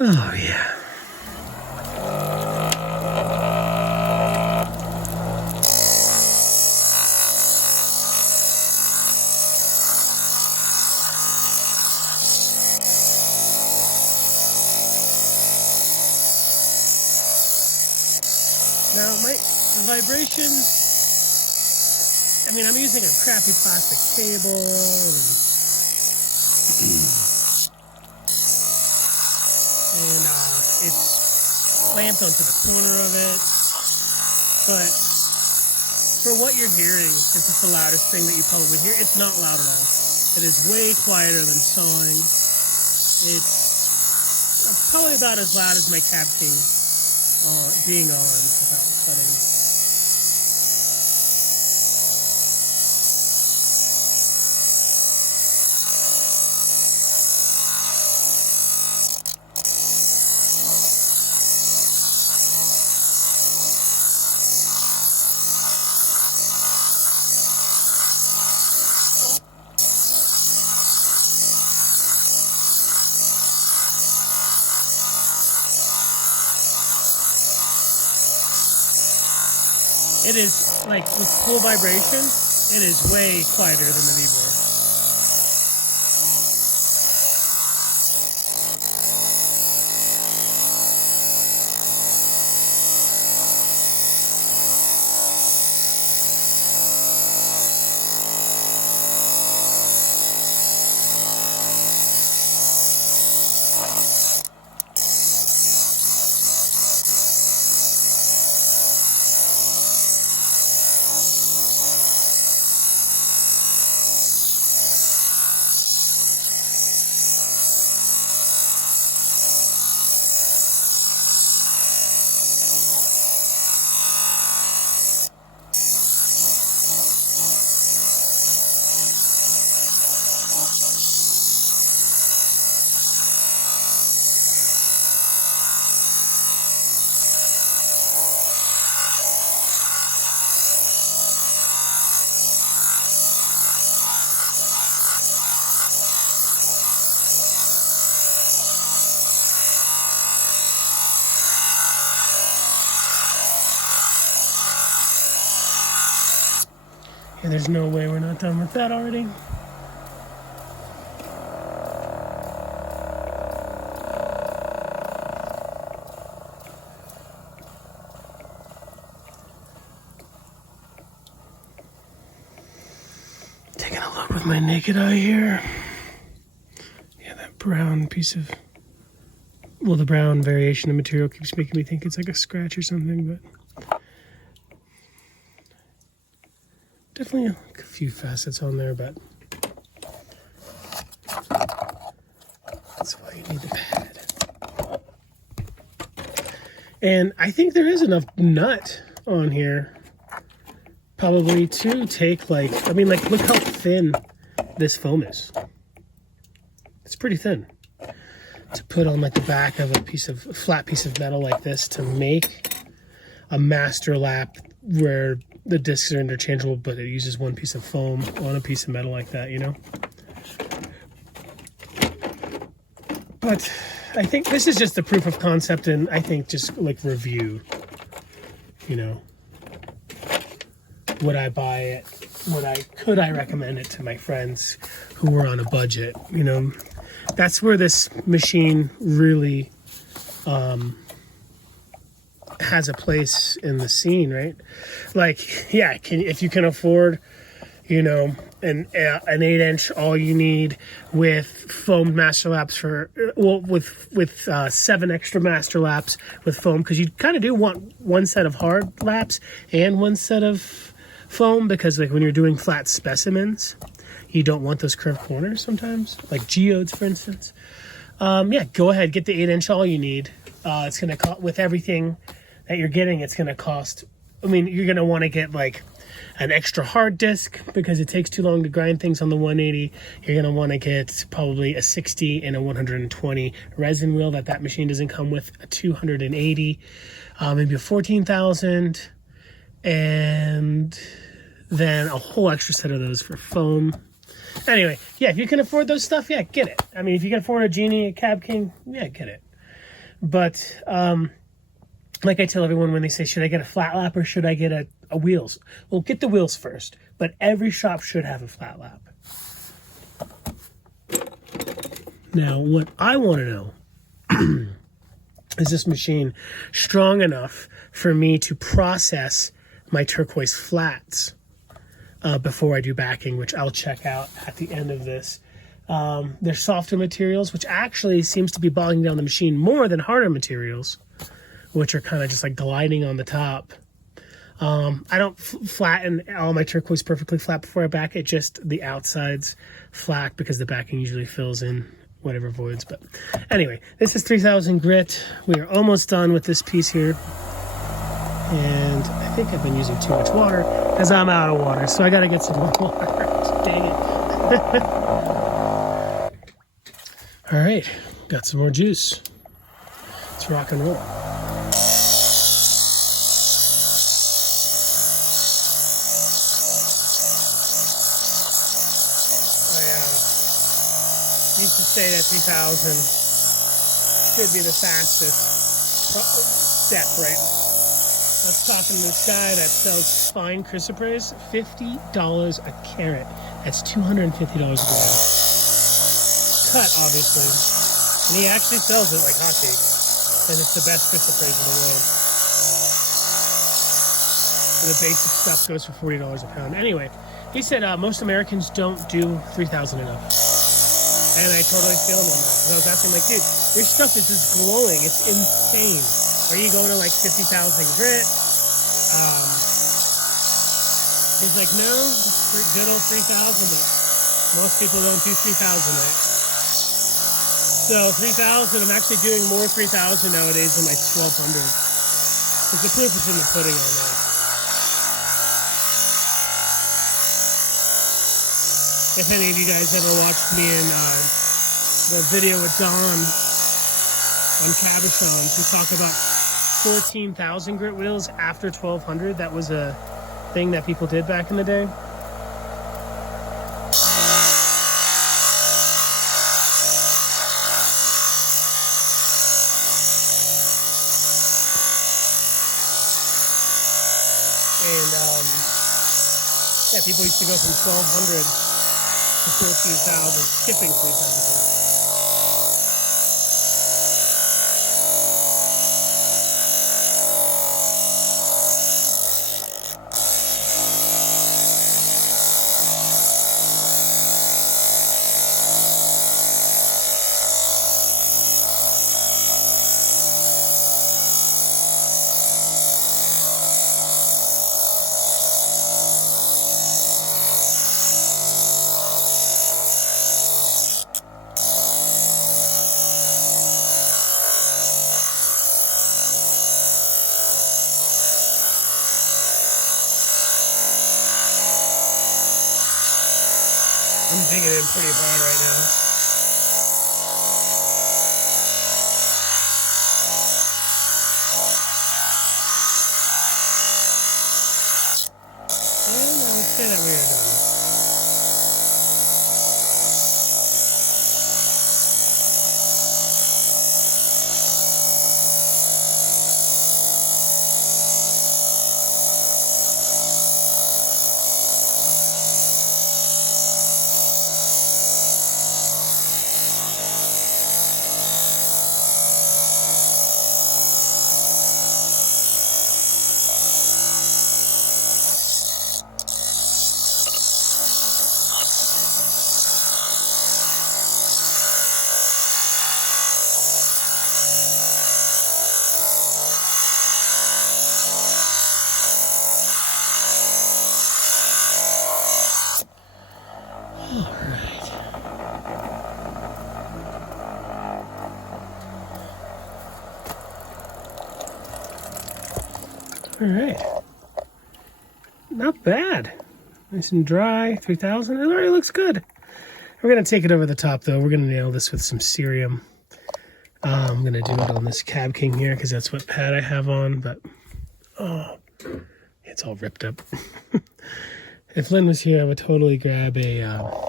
Oh, yeah. Now, the vibration, I mean, I'm using a crappy plastic cable, and it's clamped onto the corner of it, but for what you're hearing, since it's the loudest thing that you probably hear, it's not loud at all. It is way quieter than sawing. It's probably about as loud as my Cab King being on without cutting. It is, like, with full vibration, it is way quieter than the V-board. Okay, there's no way we're not done with that already. Taking a look with my naked eye here. Yeah, that brown piece of, well, the brown variation of material keeps making me think it's like a scratch or something, but definitely a few facets on there, but that's why you need the pad. And I think there is enough nut on here probably to take like, I mean, like, look how thin this foam is. It's pretty thin. To put on like the back of a flat piece of metal like this to make a master lap where the discs are interchangeable, but it uses one piece of foam on a piece of metal like that, you know? But I think this is just the proof of concept, and I think just like review, you know, would I buy it? Could I recommend it to my friends who were on a budget? You know, that's where this machine really has a place in the scene, right? Like, yeah, if you can afford, you know, an 8-inch all you need with foamed master laps with 7 extra master laps with foam, because you kind of do want one set of hard laps and one set of foam, because like when you're doing flat specimens, you don't want those curved corners sometimes, like geodes, for instance. Yeah, go ahead, get the 8-inch all you need. It's gonna cost, with everything that you're getting, it's gonna cost, I mean, you're gonna want to get like an extra hard disc because it takes too long to grind things on the 180. You're gonna want to get probably a 60 and a 120 resin wheel that machine doesn't come with, a 280, maybe a 14,000, and then a whole extra set of those for foam. Anyway, yeah, if you can afford those stuff, yeah, get it. I mean, if you can afford a Genie, a Cab King, yeah, get it. But like I tell everyone when they say, should I get a flat lap or should I get a wheels? Well, get the wheels first, but every shop should have a flat lap. Now, what I want to know is this machine strong enough for me to process my turquoise flats before I do backing, which I'll check out at the end of this. They're softer materials, which actually seems to be bogging down the machine more than harder materials, which are kind of just like gliding on the top. I don't flatten all my turquoise perfectly flat before I back it, just the outsides flat, because the backing usually fills in whatever voids. But anyway, this is 3000 grit. We are almost done with this piece here. And I think I've been using too much water because I'm out of water, so I got to get some more water. Dang it. All right, got some more juice. Let's rock and roll. Used to say that 3000 should be the fastest step, right? Let's talk to this guy that sells fine chrysoprase, $50 a carat. That's $250 a gram. Cut, obviously. And he actually sells it like hotcakes, because it's the best chrysoprase in the world. And the basic stuff goes for $40 a pound. Anyway, he said most Americans don't do 3000 enough. And I totally feel him on that. Because I was asking, like, dude, your stuff is just glowing. It's insane. Are you going to like 50,000 grit? He's like, no, it's good old 3,000, but most people don't do 3,000, right? So 3,000, I'm actually doing more 3,000 nowadays than my 1,200. Because the proof is in the pudding on that. If any of you guys ever watched me in the video with Don on Cabochons, we talk about 14,000 grit wheels after 1,200. That was a thing that people did back in the day. And Yeah, people used to go from 1,200 to 14,000, skipping 3,000. I'm digging in pretty hard right now. And I would say that we are done. All right. Not bad. Nice and dry, 3,000. It already looks good. We're going to take it over the top, though. We're going to nail this with some cerium. I'm going to do it on this Cab King here because that's what pad I have on, but oh, it's all ripped up. If Lynn was here, I would totally grab a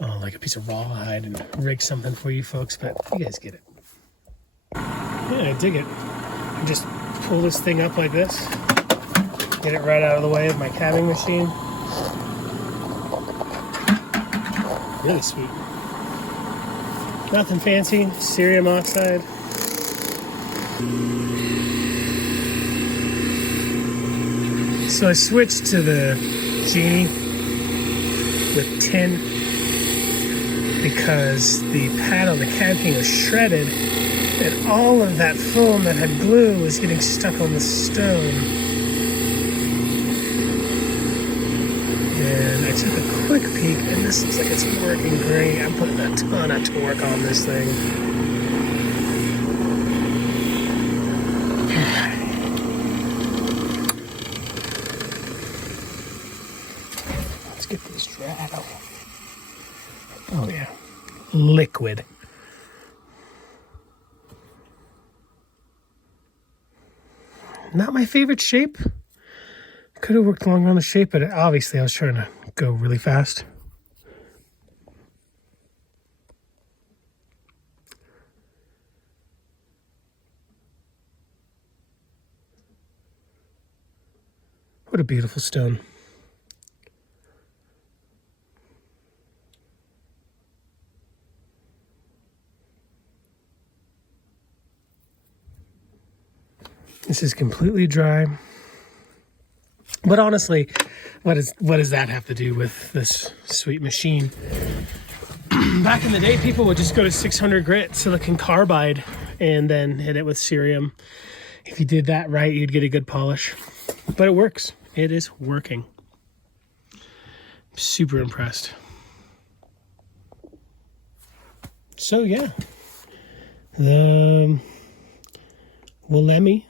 like a piece of rawhide and rig something for you folks, but you guys get it. Yeah, I dig it. I just pull this thing up like this, get it right out of the way of my cabbing machine. Really sweet. Nothing fancy, cerium oxide. So I switched to the Genie with tin because the pad on the Cab King was shredded and all of that foam that had glue was getting stuck on the stone. And I took a quick peek and this looks like it's working great. I'm putting a ton of torque on this thing. Let's get this dried out. Oh yeah, liquid. Not my favorite shape. Could have worked longer on the shape, but obviously I was trying to go really fast. What a beautiful stone. This is completely dry. But honestly, what does that have to do with this sweet machine? Back in the day, people would just go to 600 grit silicon carbide and then hit it with cerium. If you did that right, you'd get a good polish. But it works. It is working. I'm super impressed. So yeah, the Wollemi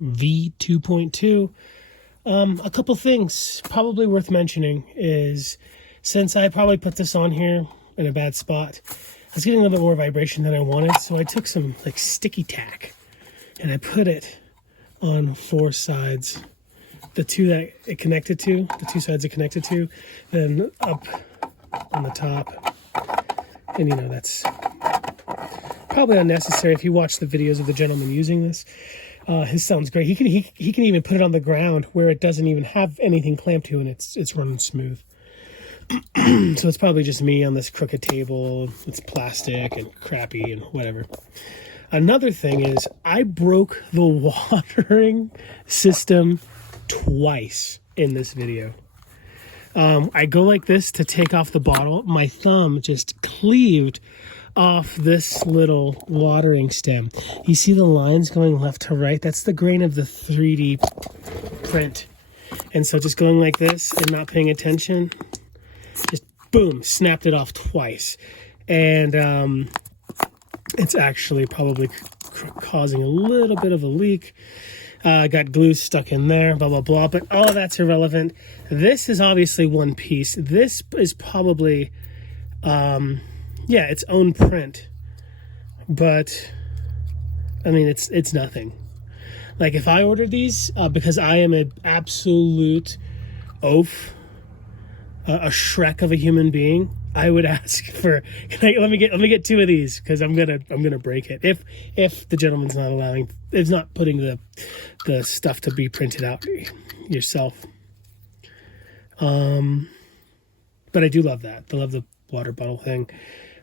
V.2.2. A couple things probably worth mentioning is, since I probably put this on here in a bad spot, I was getting a little bit more vibration than I wanted, so I took some like sticky tack and I put it on four sides. The two that it connected to, the two sides it connected to, then up on the top. And you know, that's probably unnecessary if you watch the videos of the gentleman using this. His sounds great. He can even put it on the ground where it doesn't even have anything clamped to, and it's running smooth. So it's probably just me on this crooked table. It's plastic and crappy and whatever. Another thing is I broke the watering system twice in this video. I go like this to take off the bottle. My thumb just cleaved off this little watering stem. You see the lines going left to right? That's the grain of the 3D print. And so just going like this and not paying attention, just boom, snapped it off twice. And it's actually probably causing a little bit of a leak. Got glue stuck in there, blah, blah, blah. But all of that's irrelevant. This is obviously one piece. This is probably, its own print. But, I mean, it's nothing. Like, if I ordered these, because I am an absolute oaf, a Shrek of a human being, I would ask for, let me get 2 of these, because I'm gonna break it. If the gentleman's not putting the stuff to be printed out yourself. But I do love that. I love the water bottle thing.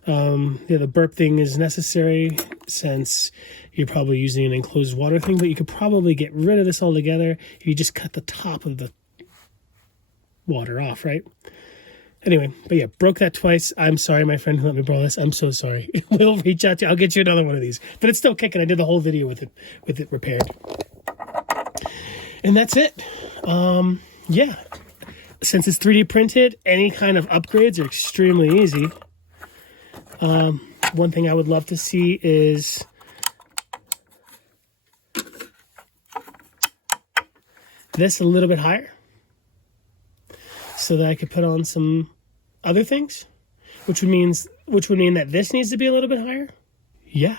The burp thing is necessary since you're probably using an enclosed water thing, but you could probably get rid of this altogether if you just cut the top of the water off, right? Anyway, but yeah, broke that twice. I'm sorry, my friend who let me borrow this. I'm so sorry. We'll reach out to you. I'll get you another one of these. But it's still kicking. I did the whole video with it repaired. And that's it. Yeah. Since it's 3D printed, any kind of upgrades are extremely easy. One thing I would love to see is this a little bit higher, so that I could put on some other things, which would mean that this needs to be a little bit higher. Yeah,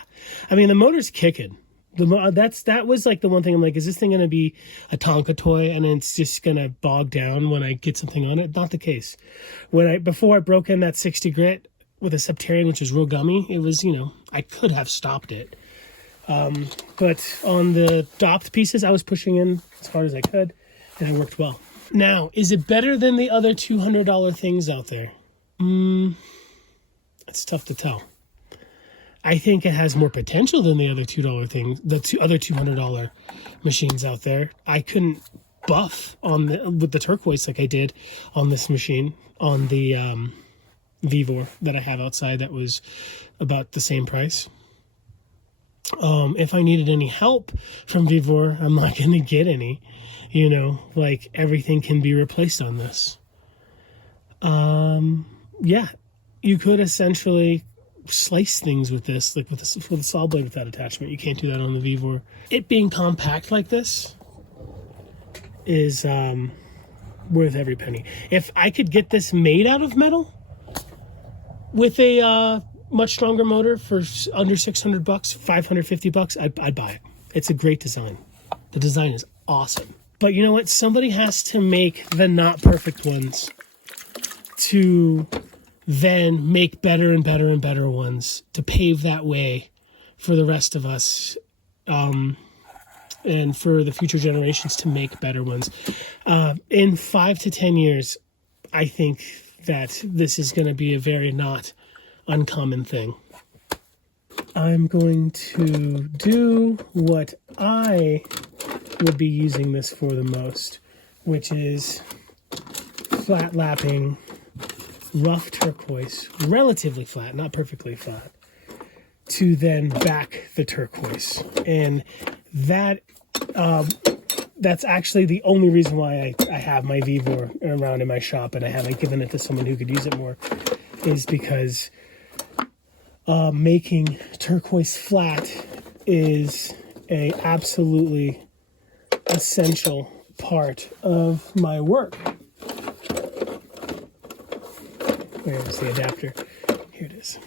I mean the motor's kicking. That was like the one thing I'm like, is this thing going to be a Tonka toy and it's just going to bog down when I get something on it? Not the case. Before I broke in that 60 grit with a Septarian, which is real gummy, it was, I could have stopped it. But on the dopped pieces, I was pushing in as hard as I could, and it worked well. Now, is it better than the other $200 things out there? It's tough to tell. I think it has more potential than the other $2 things, other $200 machines out there. I couldn't buff with the turquoise like I did on this machine, on the V4 that I have outside that was about the same price. If I needed any help from V4, I'm not going to get any. Like everything can be replaced on this. Yeah, you could essentially slice things with this, like with a saw blade without attachment. You can't do that on the V4. It being compact like this is worth every penny. If I could get this made out of metal with a much stronger motor for under $600, $550, I'd buy it. It's a great design. The design is awesome. But you know what? Somebody has to make the not perfect ones to then make better and better and better ones to pave that way for the rest of us, and for the future generations to make better ones. In 5 to 10 years, I think that this is going to be a very not uncommon thing. I'm going to do what I would be using this for the most, which is flat lapping rough turquoise, relatively flat, not perfectly flat, to then back the turquoise. And that's actually the only reason why I have my V4 around in my shop and I haven't given it to someone who could use it more, is because making turquoise flat is a absolutely essential part of my work. Where's the adapter? Here it is.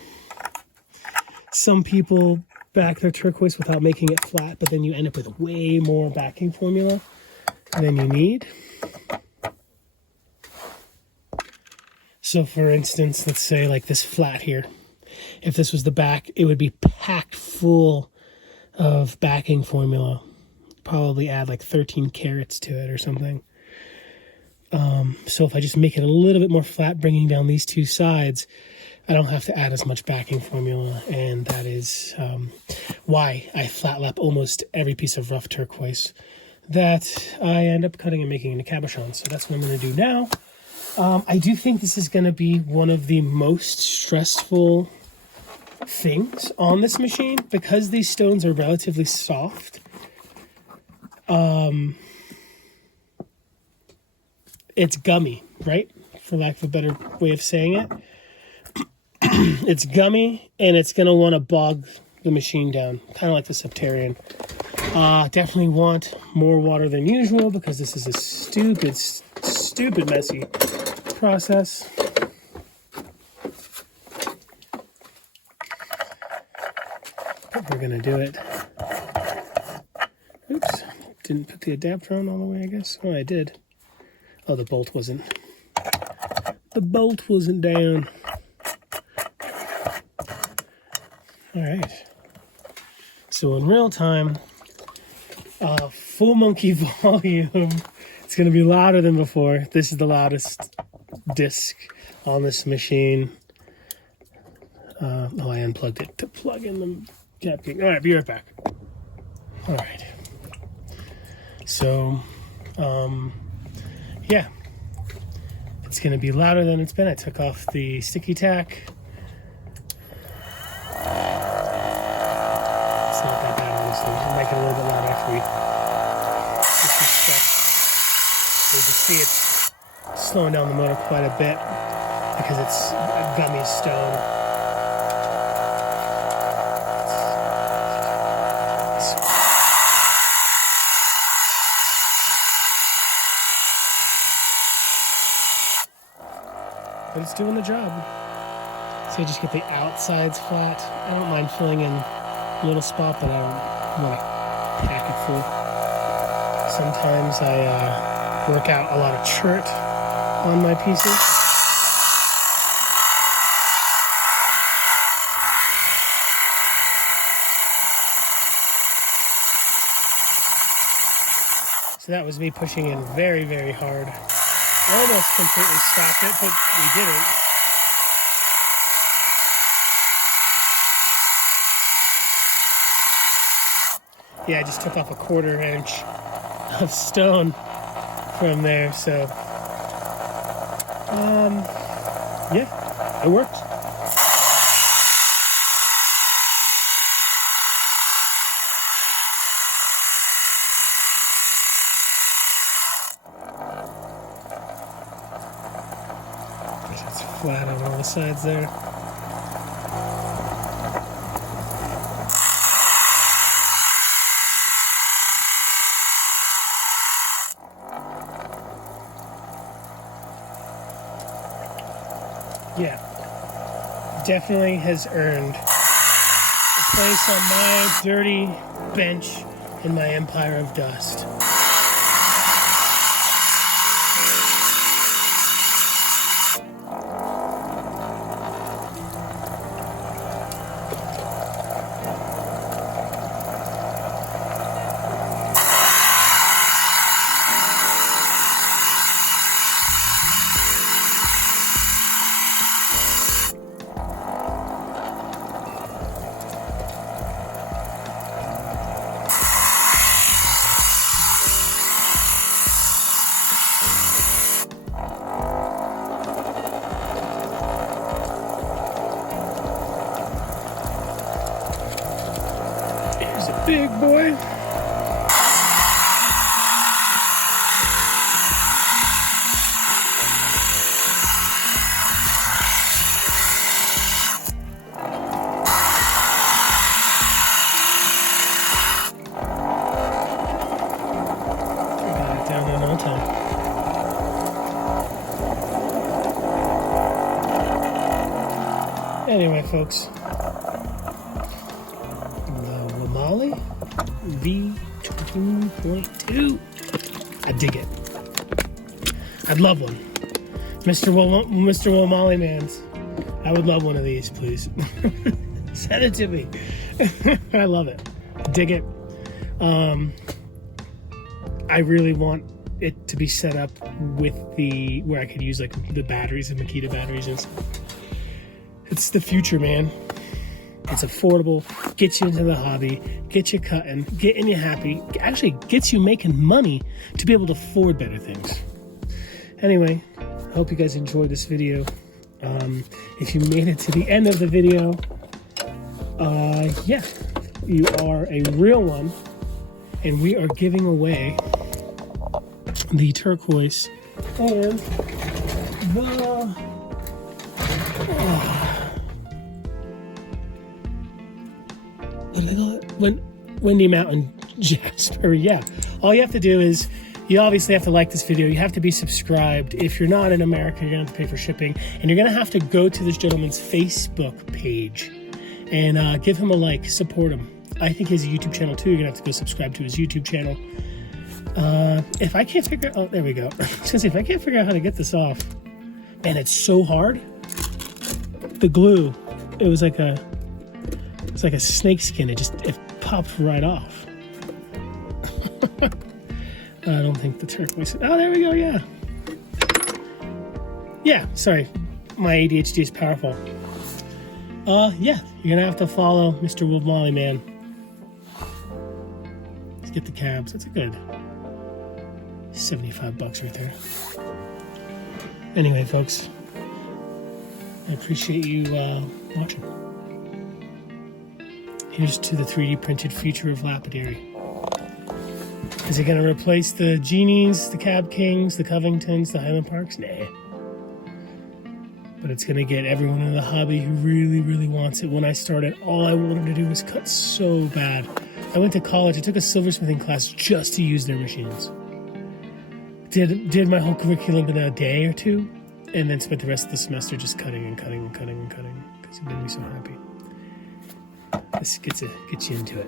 Some people back their turquoise without making it flat, but then you end up with way more backing formula than you need. So for instance, let's say like this flat here. If this was the back, it would be packed full of backing formula. probably add like 13 carats to it or something. So if I just make it a little bit more flat, bringing down these two sides, I don't have to add as much backing formula, and that is why I flat lap almost every piece of rough turquoise that I end up cutting and making into cabochons. So that's what I'm going to do now. I do think this is going to be one of the most stressful things on this machine because these stones are relatively soft. It's gummy, right? For lack of a better way of saying it. It's gummy, and it's going to want to bog the machine down, kind of like the Septarian. Definitely want more water than usual because this is a stupid messy process. But we're going to do it. Oops, didn't put the adapter on all the way, I guess. Oh, I did. Oh, the bolt wasn't down. All right. So in real time, full monkey volume. It's going to be louder than before. This is the loudest disc on this machine. I unplugged it to plug in the cap king. All right, be right back. All right. So, yeah. It's going to be louder than it's been. I took off the sticky tack. It's not that bad, honestly. I'll make it a little bit louder after we get this stuff. You can see it's slowing down the motor quite a bit because it's a gummy stone. But it's doing the job. So I just get the outsides flat. I don't mind filling in a little spot, but I don't want to pack it full. Sometimes I work out a lot of chert on my pieces. So that was me pushing in very, very hard. Almost completely stopped it, but we didn't. Yeah, I just took off a 1/4 inch of stone from there, so yeah, it worked. It's flat on all the sides there. Yeah, definitely has earned a place on my dirty bench in my empire of dust. Big boy. Got it down in no time. Anyway, folks. Wollemi V.2.2. I dig it. I'd love one. Mr. Wollemi Mans. I would love one of these, please. Send it to me. I love it. Dig it. I really want it to be set up with where I could use like the batteries and Makita batteries and stuff. It's the future, man. It's affordable, gets you into the hobby, gets you cutting, getting you happy, actually gets you making money to be able to afford better things. Anyway, I hope you guys enjoyed this video. If you made it to the end of the video, yeah, you are a real one, and we are giving away the turquoise and the what do they call it? Windy Mountain Jasper. Yeah, all you have to do is you obviously have to like this video. You have to be subscribed. If you're not in America, you're gonna have to pay for shipping, and you're gonna have to go to this gentleman's Facebook page and give him a like, support him. I think he has a YouTube channel too. You're gonna have to go subscribe to his YouTube channel. If I can't figure, oh, there we go. I was gonna say, if I can't figure out how to get this off, man, it's so hard. The glue, it's like a snake skin. It popped right off. I don't think the turquoise. Oh, there we go. Yeah. Yeah. Sorry, my ADHD is powerful. Yeah, you're gonna have to follow Mr. Wollemi, man. Let's get the cabs. That's a good $75 right there. Anyway, folks, I appreciate you watching. Here's to the 3D printed future of Lapidary. Is it going to replace the Genies, the Cab Kings, the Covingtons, the Highland Parks? Nah. But it's going to get everyone in the hobby who really, really wants it. When I started, all I wanted to do was cut so bad. I went to college. I took a silversmithing class just to use their machines. Did my whole curriculum in a day or two, and then spent the rest of the semester just cutting and cutting and cutting and cutting because it made me so happy. This gets you into it.